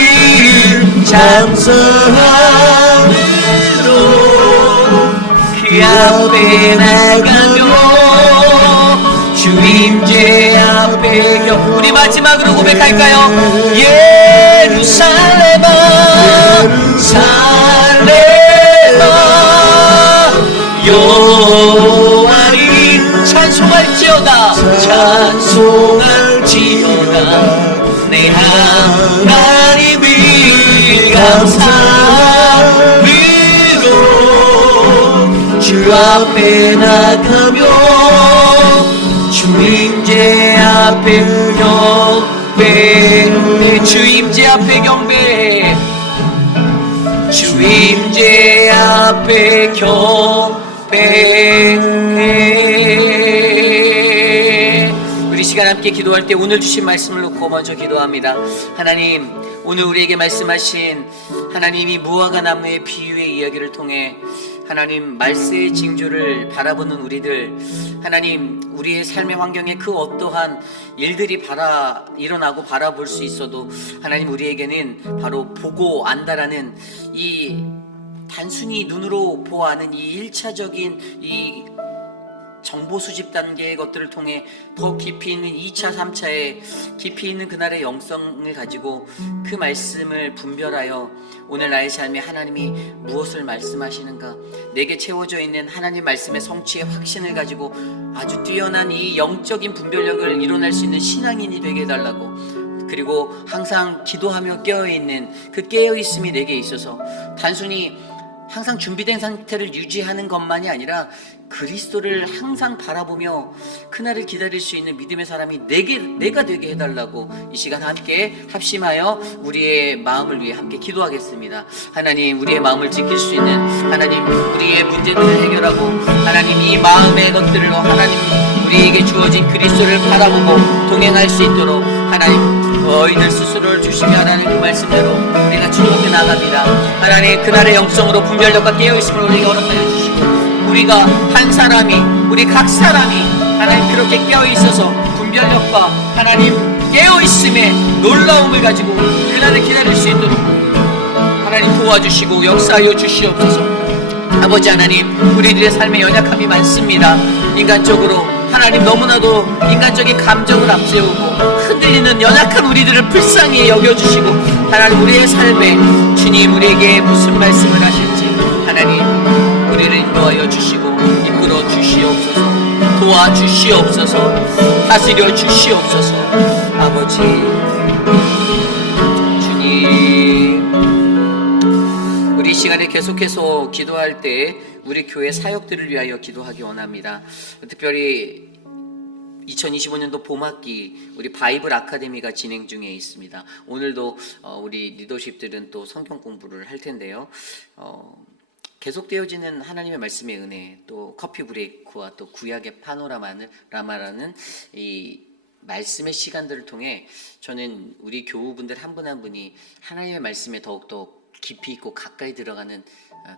찬송함으로 그 앞에 나가며 주임제 앞에 우리 마지막으로 고백할까요? 예루살렘아 여호와를 찬송할지어다. 내 하나님을 감사함으로 주 앞에 나가며 주임제 앞에 경배, 주임재 앞에 경배, 주임재 앞에 경배. 우리 시간 함께 기도할 때 오늘 주신 말씀을 놓고 먼저 기도합니다. 하나님, 오늘 우리에게 말씀하신 하나님이 무화과 나무의 비유의 이야기를 통해 하나님 말세의 징조를 바라보는 우리들, 하나님 우리의 삶의 환경에 그 어떠한 일들이 일어나고 바라볼 수 있어도 하나님 우리에게는 바로 보고 안다라는 이 단순히 눈으로 보아하는 이 1차적인 이 정보 수집 단계의 것들을 통해 더 깊이 있는 2차, 3차의 깊이 있는 그날의 영성을 가지고 그 말씀을 분별하여 오늘 나의 삶에 하나님이 무엇을 말씀하시는가, 내게 채워져 있는 하나님 말씀의 성취의 확신을 가지고 아주 뛰어난 이 영적인 분별력을 이뤄낼 수 있는 신앙인이 되게 해달라고, 그리고 항상 기도하며 깨어있는 그 깨어있음이 내게 있어서 단순히 항상 준비된 상태를 유지하는 것만이 아니라 그리스도를 항상 바라보며 그날을 기다릴 수 있는 믿음의 사람이 내가 되게 해달라고 이 시간 함께 합심하여 우리의 마음을 위해 함께 기도하겠습니다. 하나님, 우리의 마음을 지킬 수 있는 하나님, 우리의 문제들을 해결하고 하나님 이 마음의 것들로 하나님 우리에게 주어진 그리스도를 바라보고 동행할 수 있도록 하나님 너희들 스스로를 조심하라는 그 말씀대로 우리가 주님 앞에 나갑니다. 하나님, 그날의 영성으로 분별력과 깨어있음을 우리에게 허락하여 주시고, 우리가 한 사람이, 우리 각 사람이 하나님 그렇게 깨어있어서 분별력과 하나님 깨어있음의 놀라움을 가지고 그날을 기다릴 수 있도록 하나님 도와주시고 역사하여 주시옵소서. 아버지 하나님, 우리들의 삶에 연약함이 많습니다. 인간적으로 하나님 너무나도 인간적인 감정을 앞세우고 흔들리는 연약한 우리들을 불쌍히 여겨주시고, 하나님 우리의 삶에 주님 우리에게 무슨 말씀을 하실지 하나님 우리를 인도하여 주시고 이끌어 주시옵소서. 도와주시옵소서. 다스려 주시옵소서. 아버지 주님, 우리 시간에 계속해서 기도할 때 우리 교회 사역들을 위하여 기도하기 원합니다. 특별히 2025년도 봄학기 우리 바이블 아카데미가 진행 중에 있습니다. 오늘도 우리 리더십들은 또 성경 공부를 할 텐데요. 계속되어지는 하나님의 말씀의 은혜, 또 커피 브레이크와 또 구약의 파노라마라는 이 말씀의 시간들을 통해 저는 우리 교우분들 한 분 한 분이 하나님의 말씀에 더욱더 깊이 있고 가까이 들어가는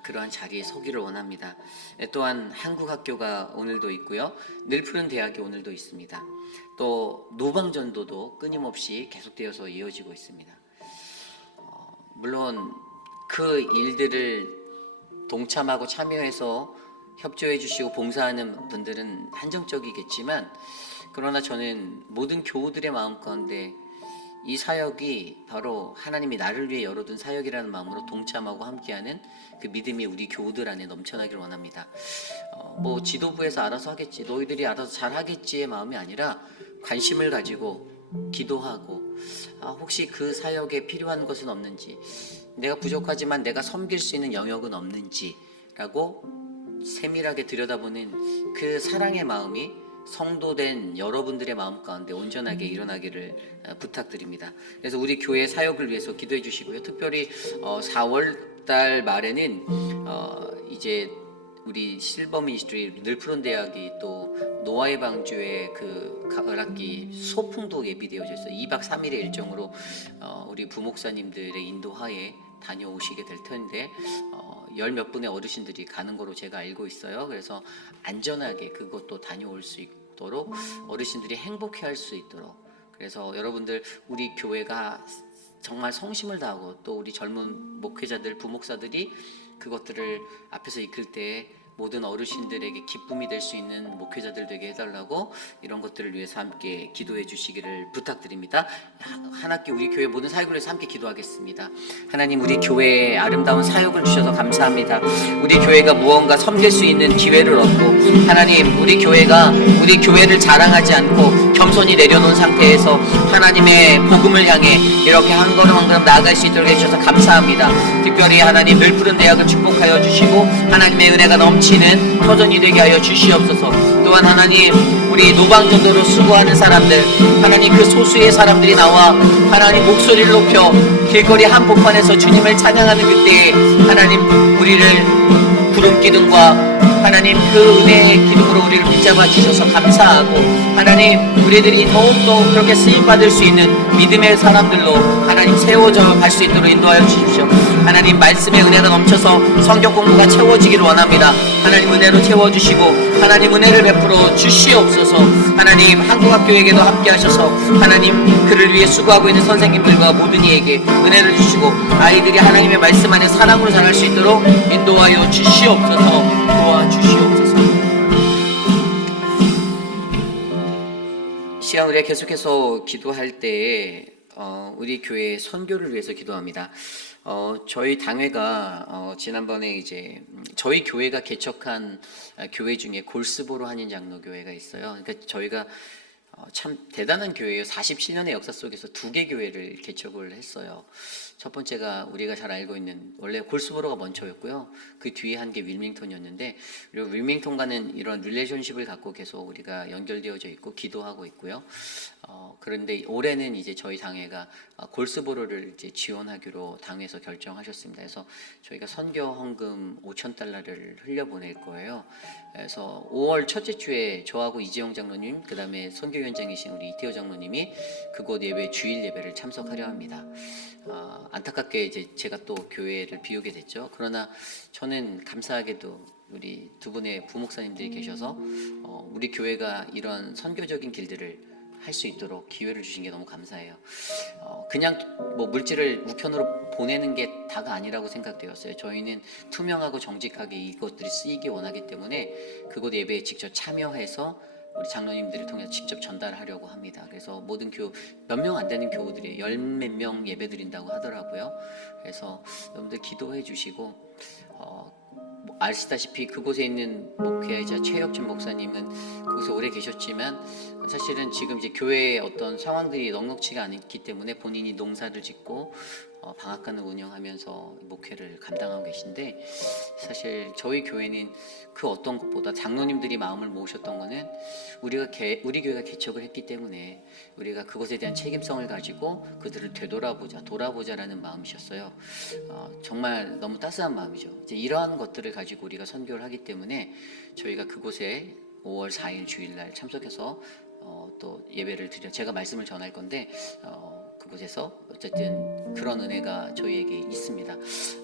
그러한 자리에 서기를 원합니다. 또한 한국학교가 오늘도 있고요. 늘푸른 대학이 오늘도 있습니다. 또 노방전도도 끊임없이 계속되어서 이어지고 있습니다. 물론 그 일들을 동참하고 참여해서 협조해 주시고 봉사하는 분들은 한정적이겠지만, 그러나 저는 모든 교우들의 마음 가운데 이 사역이 바로 하나님이 나를 위해 열어둔 사역이라는 마음으로 동참하고 함께하는 그 믿음이 우리 교우들 안에 넘쳐나기를 원합니다. 뭐 지도부에서 알아서 하겠지, 너희들이 알아서 잘 하겠지의 마음이 아니라 관심을 가지고 기도하고, 혹시 그 사역에 필요한 것은 없는지, 내가 부족하지만 내가 섬길 수 있는 영역은 없는지라고 세밀하게 들여다보는 그 사랑의 마음이 성도된 여러분들의 마음 가운데 온전하게 일어나기를 부탁드립니다. 그래서 우리 교회 사역을 위해서 기도해 주시고요. 특별히 4월달 말에는 이제 우리 실버 미니스트리 늘푸른 대학이 또 노아의 방주의 그 가을학기 소풍도 예비되어져 있어요. 2박 3일의 일정으로 우리 부목사님들의 인도하에 다녀오시게 될 텐데 열 몇 분의 어르신들이 가는 거로 제가 알고 있어요. 그래서 안전하게 그것도 다녀올 수 있도록 어르신들이 행복해할 수 있도록, 그래서 여러분들 우리 교회가 정말 성심을 다하고 또 우리 젊은 목회자들, 부목사들이 그것들을 앞에서 이끌 때 모든 어르신들에게 기쁨이 될 수 있는 목회자들 되게 해달라고 이런 것들을 위해서 함께 기도해 주시기를 부탁드립니다. 한 학기 우리 교회 모든 사역을 위해서 함께 기도하겠습니다. 하나님, 우리 교회에 아름다운 사역을 주셔서 감사합니다. 우리 교회가 무언가 섬길 수 있는 기회를 얻고, 하나님 우리 교회가 우리 교회를 자랑하지 않고 겸손히 내려놓은 상태에서 하나님의 복음을 향해 이렇게 한 걸음 한 걸음 나아갈 수 있도록 해주셔서 감사합니다. 특별히 하나님 늘푸른 대학을 축복하여 주시고 하나님의 은혜가 넘치는 터전이 되게 하여 주시옵소서. 또한 하나님 우리 노방전도로 수고하는 사람들, 하나님 그 소수의 사람들이 나와 하나님 목소리를 높여 길거리 한복판에서 주님을 찬양하는 그때에 하나님 우리를 구름 기둥과 하나님 그 은혜의 기둥으로 우리를 붙잡아 주셔서 감사하고, 하나님 우리들이 더욱더 그렇게 쓰임받을 수 있는 믿음의 사람들로 하나님 세워져 갈 수 있도록 인도하여 주십시오. 하나님 말씀의 은혜가 넘쳐서 성경 공부가 채워지기를 원합니다. 하나님 은혜로 채워주시고 하나님 은혜를 베풀어 주시옵소서. 하나님 한국학교에게도 함께 하셔서 하나님 그를 위해 수고하고 있는 선생님들과 모든 이에게 은혜를 주시고 아이들이 하나님의 말씀 안에 사랑으로 자랄 수 있도록 인도하여 주시옵소서. 도와주시옵소서. 시간 우리가 계속해서 기도할 때에 우리 교회 선교를 위해서 기도합니다. 저희 당회가 지난번에 이제 저희 교회가 개척한 교회 중에 골스보로 한인 장로교회가 있어요. 그러니까 저희가 참 대단한 교회예요. 47년의 역사 속에서 2개 교회를 개척을 했어요. 첫 번째가 우리가 잘 알고 있는 원래 골스보로가 먼저였고요. 그 뒤에 한 게 윌밍턴이었는데, 그리고 윌밍턴과는 이런 릴레이션십을 갖고 계속 우리가 연결되어져 있고 기도하고 있고요. 그런데 올해는 이제 저희 당회가 골스보로를 이제 지원하기로 당에서 결정하셨습니다. 그래서 저희가 선교 헌금 5,000달러를 흘려보낼 거예요. 그래서 5월 첫째 주에 저하고 이재용 장로님, 그 다음에 선교위원장이신 우리 이태호 장로님이 그곳 예배 주일 예배를 참석하려 합니다. 안타깝게 이제 제가 또 교회를 비우게 됐죠. 그러나 저는 감사하게도 우리 두 분의 부목사님들이 계셔서 우리 교회가 이런 선교적인 길들을 할 수 있도록 기회를 주신 게 너무 감사해요. 그냥 뭐 물질을 우편으로 보내는 게 다가 아니라고 생각되었어요. 저희는 투명하고 정직하게 이것들이 쓰이기 원하기 때문에 그곳 예배에 직접 참여해서 우리 장로님들을 통해서 직접 전달하려고 합니다. 그래서 모든 몇 명 안 되는 교우들이 10몇 명 예배 드린다고 하더라고요. 그래서 여러분들 기도해 주시고, 아시다시피 그곳에 있는 목회자 최혁준 목사님은 거기서 오래 계셨지만 사실은 지금 이제 교회의 어떤 상황들이 넉넉치가 않기 때문에 본인이 농사를 짓고 방앗간을 운영하면서 목회를 감당하고 계신데, 사실 저희 교회는 그 어떤 것보다 장로님들이 마음을 모으셨던 거는 우리 교회가 개척을 했기 때문에 우리가 그것에 대한 책임성을 가지고 그들을 돌아보자라는 마음이셨어요. 정말 너무 따스한 마음이죠. 이제 이러한 것들을 가지고 우리가 선교를 하기 때문에 저희가 그곳에 5월 4일 주일날 참석해서 또 예배를 드려 제가 말씀을 전할 건데 그곳에서 어쨌든 그런 은혜가 저희에게 있습니다.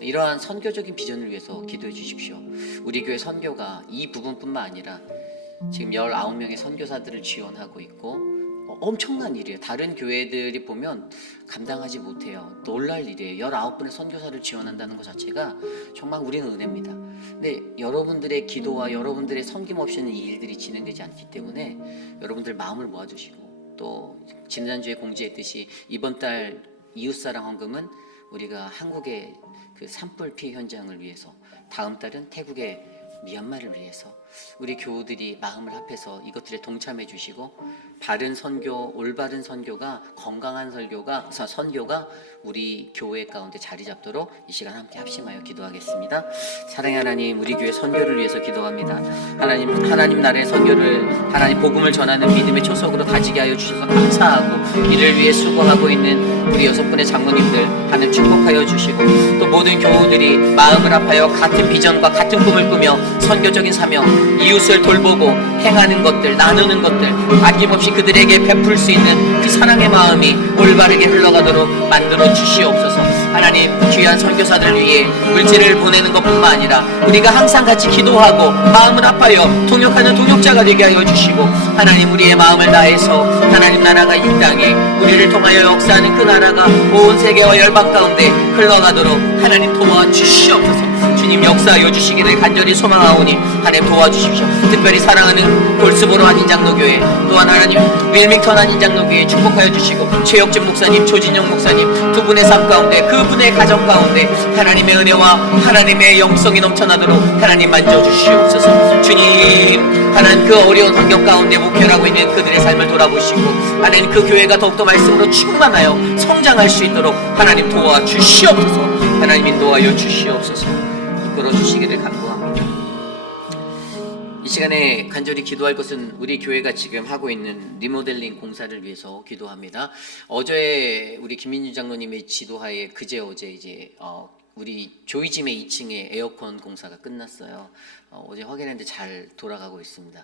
이러한 선교적인 비전을 위해서 기도해 주십시오. 우리 교회 선교가 이 부분뿐만 아니라 지금 19명의 선교사들을 지원하고 있고 엄청난 일이에요. 다른 교회들이 보면 감당하지 못해요. 놀랄 일이에요. 19분의 선교사를 지원한다는 것 자체가 정말 우리는 은혜입니다. 근데 여러분들의 기도와 여러분들의 섬김 없이는 이 일들이 진행되지 않기 때문에 여러분들 마음을 모아주시고, 또 지난주에 공지했듯이 이번 달 이웃사랑 헌금은 우리가 한국의 그 산불 피해 현장을 위해서, 다음 달은 태국의 미얀마를 위해서 우리 교우들이 마음을 합해서 이것들에 동참해 주시고, 바른 선교, 올바른 선교가, 건강한 선교가 우리 교회 가운데 자리 잡도록 이 시간 함께 합심하여 기도하겠습니다. 사랑의 하나님, 우리 교회 선교를 위해서 기도합니다. 하나님 나라의 선교를, 하나님 복음을 전하는 믿음의 초석으로 다지게 하여 주셔서 감사하고, 이를 위해 수고하고 있는 우리 6분의 장로님들 하나님 축복하여 주시고, 또 모든 교우들이 마음을 합하여 같은 비전과 같은 꿈을 꾸며 선교적인 사명, 이웃을 돌보고 행하는 것들, 나누는 것들, 아낌없이 그들에게 베풀 수 있는 그 사랑의 마음이 올바르게 흘러가도록 만들어 주시옵소서. 하나님, 귀한 선교사들 위해 물질을 보내는 것뿐만 아니라 우리가 항상 같이 기도하고 마음을 합하여 동역하는 동역자가 되게 하여 주시고, 하나님 우리의 마음을 다해서 하나님 나라가 이 땅에 우리를 통하여 역사하는 그 나라가 온 세계와 열방 가운데 흘러가도록 하나님 도와주시옵소서. 주님 역사하여 주시기를 간절히 소망하오니 하나님 도와주십시오. 특별히 사랑하는 골스보로 한인 장로교회, 또한 하나님 윌밍턴 한인 장로교회 축복하여 주시고, 최혁준 목사님, 조진영 목사님 두 분의 삶 가운데, 그분의 가정 가운데 하나님의 은혜와 하나님의 영성이 넘쳐나도록 하나님 만져주시옵소서. 주님, 하나님 그 어려운 환경 가운데 목회를 하고 있는 그들의 삶을 돌아보시고, 하나님 그 교회가 더욱더 말씀으로 충만하여 성장할 수 있도록 하나님 도와주시옵소서. 하나님 인도하여 주시옵소서. 이끌어 주시기를 간구합니다. 이 시간에 간절히 기도할 것은 우리 교회가 지금 하고 있는 리모델링 공사를 위해서 기도합니다. 어제 우리 김민주 장로님의 지도하에 어제 이제 우리 조이짐의 2층에 에어컨 공사가 끝났어요. 어제 확인했는데 잘 돌아가고 있습니다.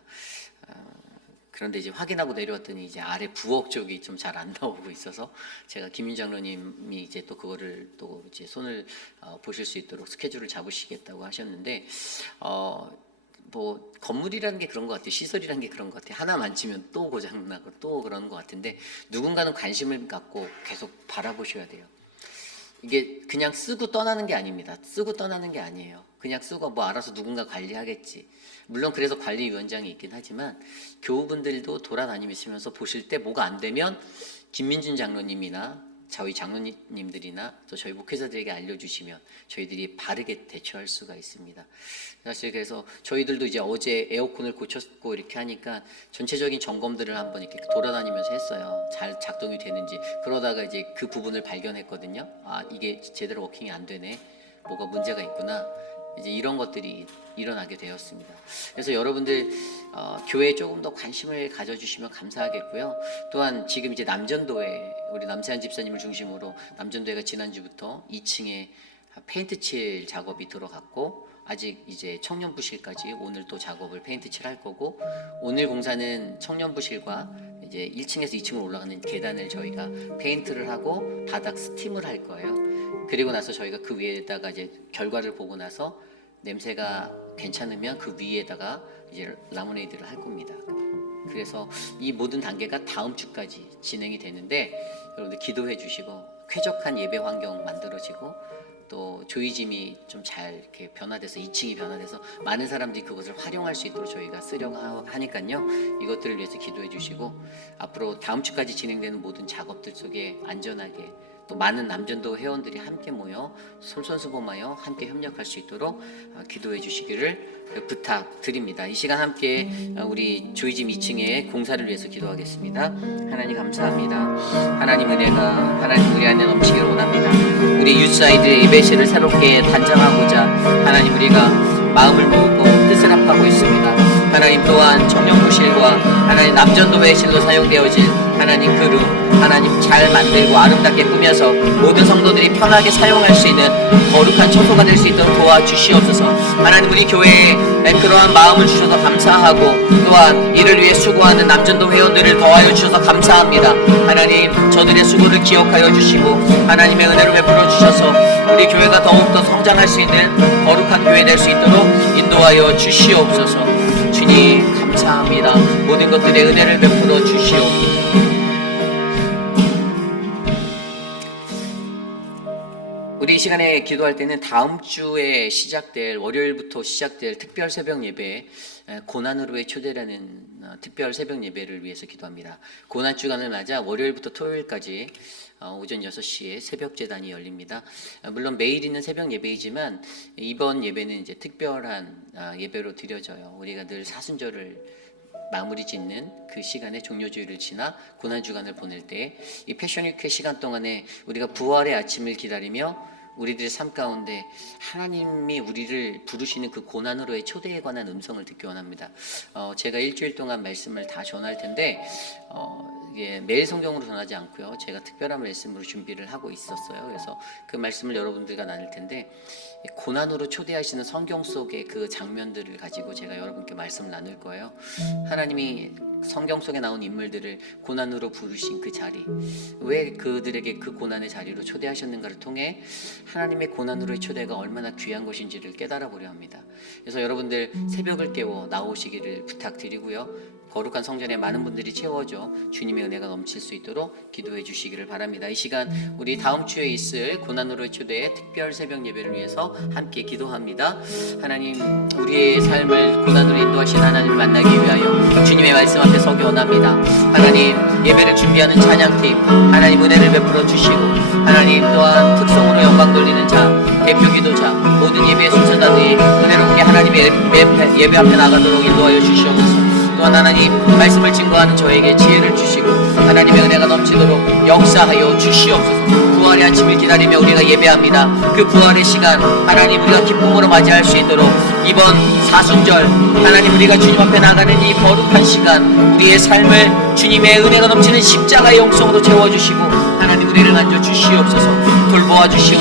그런데 이제 확인하고 내려왔더니 이제 아래 부엌 쪽이 좀 잘 안 나오고 있어서 제가 김민주 장로님이 이제 또 그거를 또 이제 손을 보실 수 있도록 스케줄을 잡으시겠다고 하셨는데 뭐 건물이라는 게 그런 것 같아요. 시설이라는 게 그런 것 같아요. 하나 만지면 또 고장나고 또 그러는 것 같은데 누군가는 관심을 갖고 계속 바라보셔야 돼요. 이게 그냥 쓰고 떠나는 게 아닙니다. 쓰고 떠나는 게 아니에요. 그냥 쓰고 뭐 알아서 누군가 관리하겠지. 물론 그래서 관리위원장이 있긴 하지만 교우분들도 돌아다니시면서 보실 때 뭐가 안 되면 김민준 장로님이나 저희 장로님들이나 또 저희 목회자들에게 알려주시면 저희들이 바르게 대처할 수가 있습니다. 사실 그래서 저희들도 이제 어제 에어컨을 고쳤고 이렇게 하니까 전체적인 점검들을 한번 이렇게 돌아다니면서 했어요. 잘 작동이 되는지. 그러다가 이제 그 부분을 발견했거든요. 아, 이게 제대로 워킹이 안 되네. 뭐가 문제가 있구나. 이제 이런 것들이 일어나게 되었습니다. 그래서 여러분들 교회에 조금 더 관심을 가져주시면 감사하겠고요. 또한 지금 이제 남전도에 우리 남세한 집사님을 중심으로 남전도회가 지난주부터 2층에 페인트 칠 작업이 들어갔고 아직 이제 청년부실까지 오늘 또 작업을 페인트 칠할 거고 오늘 공사는 청년부실과 이제 1층에서 2층으로 올라가는 계단을 저희가 페인트를 하고 바닥 스팀을 할 거예요. 그리고 나서 저희가 그 위에다가 이제 결과를 보고 나서 냄새가 괜찮으면 그 위에다가 이제 라모네이드를 할 겁니다. 그래서 이 모든 단계가 다음 주까지 진행이 되는데 여러분들 기도해 주시고 쾌적한 예배 환경 만들어지고 또 조이짐이 좀 잘 이렇게 변화돼서 2층이 변화돼서 많은 사람들이 그것을 활용할 수 있도록 저희가 쓰려고 하니까요. 이것들을 위해서 기도해 주시고 앞으로 다음 주까지 진행되는 모든 작업들 속에 안전하게 또 많은 남전도 회원들이 함께 모여 솔선수범하여 함께 협력할 수 있도록 기도해 주시기를 부탁드립니다. 이 시간 함께 우리 조이짐 2층의 공사를 위해서 기도하겠습니다. 하나님 감사합니다. 하나님 은혜가 하나님 우리 안에 넘치기를 원합니다. 우리 유사이드의 예배실을 새롭게 단장하고자 하나님 우리가 마음을 모으고 뜻을 합하고 있습니다. 하나님 또한 청년부실과 하나님 남전도회실로 사용되어질 하나님 그룹 하나님 잘 만들고 아름답게 꾸며서 모든 성도들이 편하게 사용할 수 있는 거룩한 처소가 될 수 있도록 도와주시옵소서. 하나님 우리 교회에 그러한 마음을 주셔서 감사하고 또한 이를 위해 수고하는 남전도 회원들을 더하여 주셔서 감사합니다. 하나님 저들의 수고를 기억하여 주시고 하나님의 은혜를 베풀어 주셔서 우리 교회가 더욱더 성장할 수 있는 거룩한 교회 될 수 있도록 인도하여 주시옵소서. 주님 감사합니다. 모든 것들의 은혜를 베풀어 주시옵소서. 우리 이 시간에 기도할 때는 다음 주에 시작될 월요일부터 시작될 특별 새벽 예배 고난으로의 초대라는 특별 새벽 예배를 위해서 기도합니다. 고난 주간을 맞아 월요일부터 토요일까지 오전 6시에 새벽 제단이 열립니다. 물론 매일 있는 새벽 예배이지만 이번 예배는 이제 특별한 예배로 드려져요. 우리가 늘 사순절을 마무리 짓는 그 시간에 종료주일을 지나 고난주간을 보낼 때 이 패션위크의 시간 동안에 우리가 부활의 아침을 기다리며 우리들의 삶 가운데 하나님이 우리를 부르시는 그 고난으로의 초대에 관한 음성을 듣기 원합니다. 제가 일주일 동안 말씀을 다 전할 텐데 이게 매일 성경으로 전하지 않고요. 제가 특별한 말씀으로 준비를 하고 있었어요. 그래서 그 말씀을 여러분들과 나눌 텐데 고난으로 초대하시는 성경 속의 그 장면들을 가지고 제가 여러분께 말씀을 나눌 거예요. 하나님이 성경 속에 나온 인물들을 고난으로 부르신 그 자리, 왜 그들에게 그 고난의 자리로 초대하셨는가를 통해 하나님의 고난으로의 초대가 얼마나 귀한 것인지를 깨달아 보려 합니다. 그래서 여러분들 새벽을 깨워 나오시기를 부탁드리고요. 거룩한 성전에 많은 분들이 채워져 주님의 은혜가 넘칠 수 있도록 기도해 주시기를 바랍니다. 이 시간 우리 다음 주에 있을 고난으로의 초대의 특별 새벽 예배를 위해서 함께 기도합니다. 하나님 우리의 삶을 고난으로 인도하신 하나님을 만나기 위하여 주님의 말씀 앞에 서기 원합니다. 하나님 예배를 준비하는 찬양팀 하나님 은혜를 베풀어 주시고 하나님 또한 특성으로 영광 돌리는 자 대표 기도자 모든 예배의 순서자들이 은혜롭게 하나님의 예배 앞에 나가도록 인도하여 주시옵소서. 또한 하나님 말씀을 증거하는 저에게 지혜를 주시고 하나님의 은혜가 넘치도록 역사하여 주시옵소서. 부활의 아침을 기다리며 우리가 예배합니다. 그 부활의 시간 하나님 우리가 기쁨으로 맞이할 수 있도록 이번 사순절 하나님 우리가 주님 앞에 나가는 이 거룩한 시간 우리의 삶을 주님의 은혜가 넘치는 십자가의 영성으로 채워주시고 하나님 우리를 만져 주시옵소서. 돌보아 주시는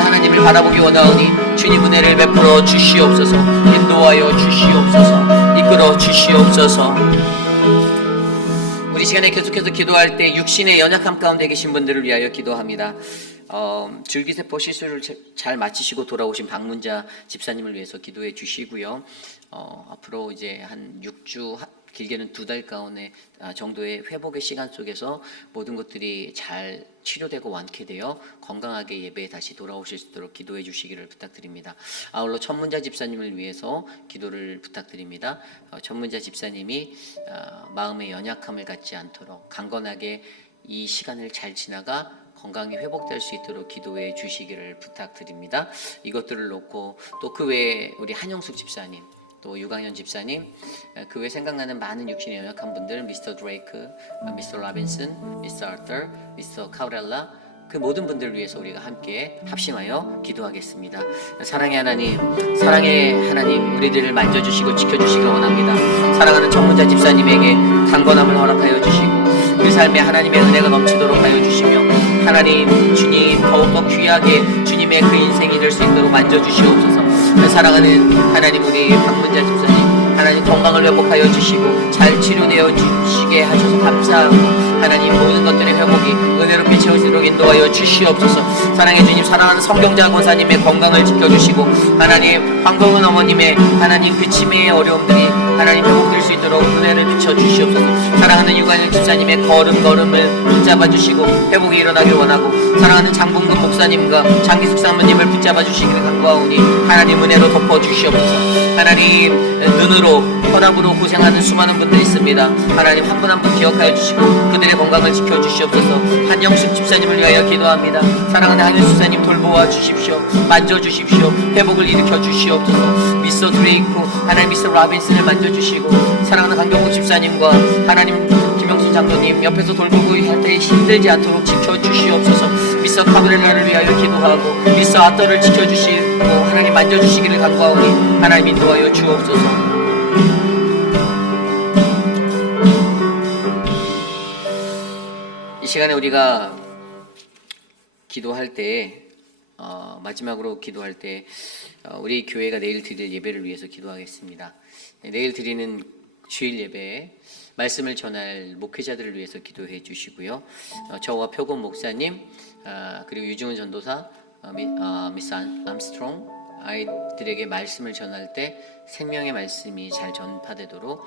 하나님을 바라보기 원하오니 주님 은혜를 베풀어 주시옵소서. 인도하여 주시옵소서. 이끌어 주시옵소서. 우리 시간에 계속해서 기도할 때 육신의 연약함 가운데 계신 분들을 위하여 기도합니다. 줄기세포 시술을 잘 마치시고 돌아오신 박문자 집사님을 위해서 기도해 주시고요. 앞으로 이제 한 6주 길게는 2달 가운데 정도의 회복의 시간 속에서 모든 것들이 잘 치료되고 완쾌되어 건강하게 예배에 다시 돌아오실 수 있도록 기도해 주시기를 부탁드립니다. 아울러 천문자 집사님을 위해서 기도를 부탁드립니다. 천문자 집사님이 마음의 연약함을 갖지 않도록 강건하게 이 시간을 잘 지나가 건강이 회복될 수 있도록 기도해 주시기를 부탁드립니다. 이것들을 놓고 또 그 외에 우리 한영숙 집사님 또 유강현 집사님, 그 외에 생각나는 많은 육신의 연약한 분들, 미스터 드레이크, 미스터 라빈슨, 미스터 아터, 미스터 카우렐라, 그 모든 분들을 위해서 우리가 함께 합심하여 기도하겠습니다. 사랑의 하나님, 우리들을 만져주시고 지켜주시기 원합니다. 사랑하는 전문자 집사님에게 강건함을 허락하여 주시고 그 삶에 하나님의 은혜가 넘치도록 하여 주시며 하나님, 주님 더욱더 귀하게 주님의 그 인생이 될 수 있도록 만져주시옵소서. 사랑하는 하나님 우리 박문자 집사님 하나님 건강을 회복하여 주시고 잘 치료되어 주시게 하셔서 감사하고 하나님 모든 것들의 회복이 은혜롭게 채워지도록 인도하여 주시옵소서. 사랑해 주님 사랑하는 성경자 권사님의 건강을 지켜주시고 하나님 황동은 어머님의 하나님 그 치매의 어려움들이 하나님 회복될 수 있도록 은혜를 비춰 주시옵소서. 사랑하는 유관일 집사님의 걸음을 붙잡아 주시고 회복이 일어나길 원하고 사랑하는 장봉근 목사님과 장기숙 사모님을 붙잡아 주시기를 간구하오니 하나님 은혜로 덮어 주시옵소서. 하나님 눈으로 혈압으로 고생하는 수많은 분들이 있습니다. 하나님 한 분 한 분 기억하여 주시고 그들의 건강을 지켜 주시옵소서. 한영숙 집사님을 위하여 기도합니다. 사랑하는 한영숙 집사님 돌보아 주십시오. 만져 주십시오. 회복을 일으켜 주시옵소서. 미스터 드레이크 하나님 미스터 라빈슨을 만져 주시고 사랑하는 강경국 집사님과 하나님 김영순 장로님 옆에서 돌보고 할 때 힘들지 않도록 지켜 주시옵소서. 미스터 카브렐라를 위하여 기도하고 미스터 아터를 지켜 주시고 하나님 만져 주시기를 간구하오니 하나님 인도하여 주옵소서. 이 시간에 우리가 기도할 때 마지막으로 기도할 때 우리 교회가 내일 드릴 예배를 위해서 기도하겠습니다. 내일 드리는 주일 예배에 말씀을 전할 목회자들을 위해서 기도해 주시고요. 저와 표곤 목사님 그리고 유중훈 전도사 미스 암스트롱 아이들에게 말씀을 전할 때 생명의 말씀이 잘 전파되도록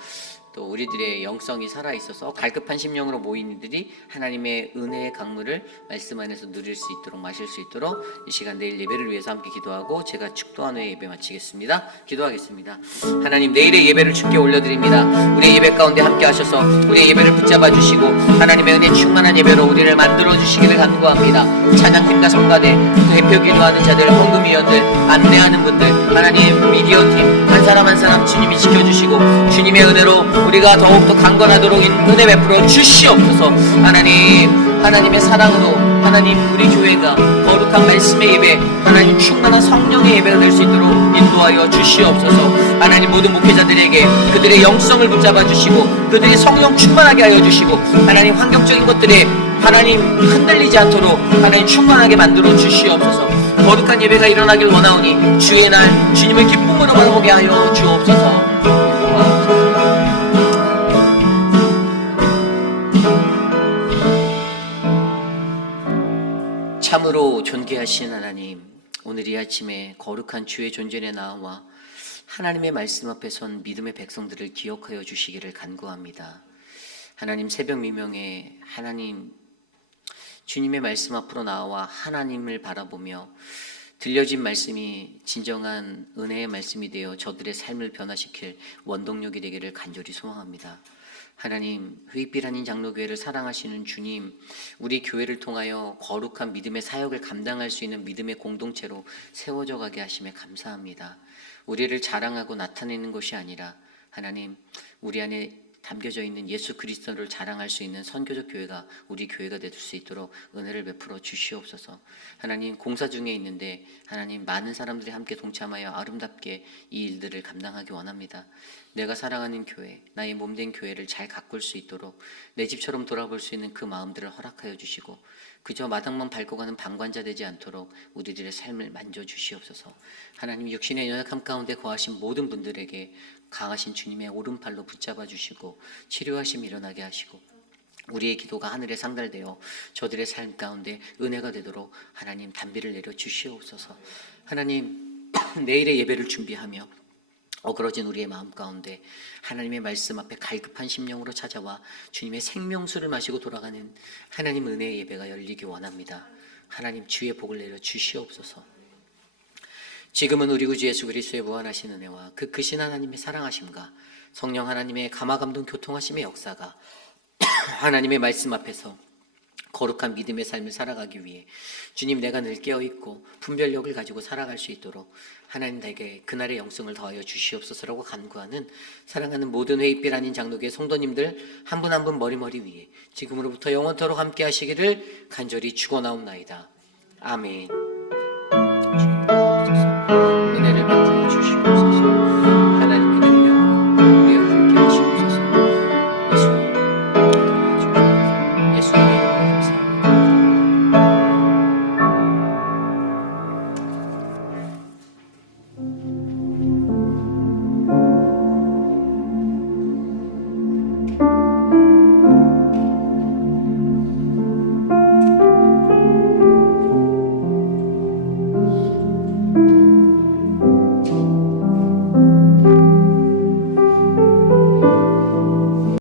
또 우리들의 영성이 살아있어서 갈급한 심령으로 모인 이들이 하나님의 은혜의 강물을 말씀 안에서 누릴 수 있도록 마실 수 있도록 이 시간 내일 예배를 위해서 함께 기도하고 제가 축도한 후에 예배 마치겠습니다. 기도하겠습니다. 하나님 내일의 예배를 주께 올려드립니다. 우리의 예배 가운데 함께 하셔서 우리의 예배를 붙잡아 주시고 하나님의 은혜 충만한 예배로 우리를 만들어 주시기를 간구합니다. 찬양팀과 성가대 대표 기도하는 자들 헌금위원들 안내하는 분들 하나님 미디어팀 한 사람 한 사람 주님이 지켜주시고 주님의 은혜로 우리가 더욱더 강건하도록 은혜 베풀어 주시옵소서. 하나님의 사랑으로 하나님 우리 교회가 거룩한 말씀의 예배 하나님 충만한 성령의 예배가 될 수 있도록 인도하여 주시옵소서. 하나님 모든 목회자들에게 그들의 영성을 붙잡아 주시고 그들의 성령 충만하게 하여 주시고 하나님 환경적인 것들에 하나님 흔들리지 않도록 하나님 충만하게 만들어 주시옵소서. 거룩한 예배가 일어나길 원하오니 주의 날 주님을 기쁨으로 바라보게 하여 주옵소서. 참으로 존귀하신 하나님, 오늘 이 아침에 거룩한 주의 존전에 나와 하나님의 말씀 앞에 선 믿음의 백성들을 기억하여 주시기를 간구합니다. 하나님 새벽 미명에 하나님 주님의 말씀 앞으로 나와 하나님을 바라보며 들려진 말씀이 진정한 은혜의 말씀이 되어 저들의 삶을 변화시킬 원동력이 되기를 간절히 소망합니다. 하나님, 휘빛 한인 장로교회를 사랑하시는 주님, 우리 교회를 통하여 거룩한 믿음의 사역을 감당할 수 있는 믿음의 공동체로 세워져 가게 하심에 감사합니다. 우리를 자랑하고 나타내는 것이 아니라 하나님, 우리 안에 담겨져 있는 예수 그리스도를 자랑할 수 있는 선교적 교회가 우리 교회가 될 수 있도록 은혜를 베풀어 주시옵소서. 하나님, 공사 중에 있는데 하나님, 많은 사람들이 함께 동참하여 아름답게 이 일들을 감당하기 원합니다. 내가 사랑하는 교회, 나의 몸된 교회를 잘 가꿀 수 있도록 내 집처럼 돌아볼 수 있는 그 마음들을 허락하여 주시고, 그저 마당만 밟고 가는 방관자 되지 않도록 우리들의 삶을 만져주시옵소서. 하나님, 육신의 연약함 가운데 거하신 모든 분들에게 강하신 주님의 오른팔로 붙잡아 주시고 치료하심이 일어나게 하시고, 우리의 기도가 하늘에 상달되어 저들의 삶 가운데 은혜가 되도록 하나님 단비를 내려 주시옵소서. 하나님, 내일의 예배를 준비하며 어그러진 우리의 마음 가운데 하나님의 말씀 앞에 갈급한 심령으로 찾아와 주님의 생명수를 마시고 돌아가는 하나님 은혜의 예배가 열리기 원합니다. 하나님, 주의 복을 내려 주시옵소서. 지금은 우리 구주 예수 그리스도의 무한하신 은혜와 그 크신 하나님의 사랑하심과 성령 하나님의 감화감동 교통하심의 역사가 하나님의 말씀 앞에서 거룩한 믿음의 삶을 살아가기 위해 주님, 내가 늘 깨어있고 분별력을 가지고 살아갈 수 있도록 하나님 내게 그날의 영성을 더하여 주시옵소서라고 간구하는 사랑하는 모든 회의빛 아닌 장로교회 성도님들 한 분 한 분 머리머리 위에 지금으로부터 영원토록 함께 하시기를 간절히 축원하옵나이다. 아멘.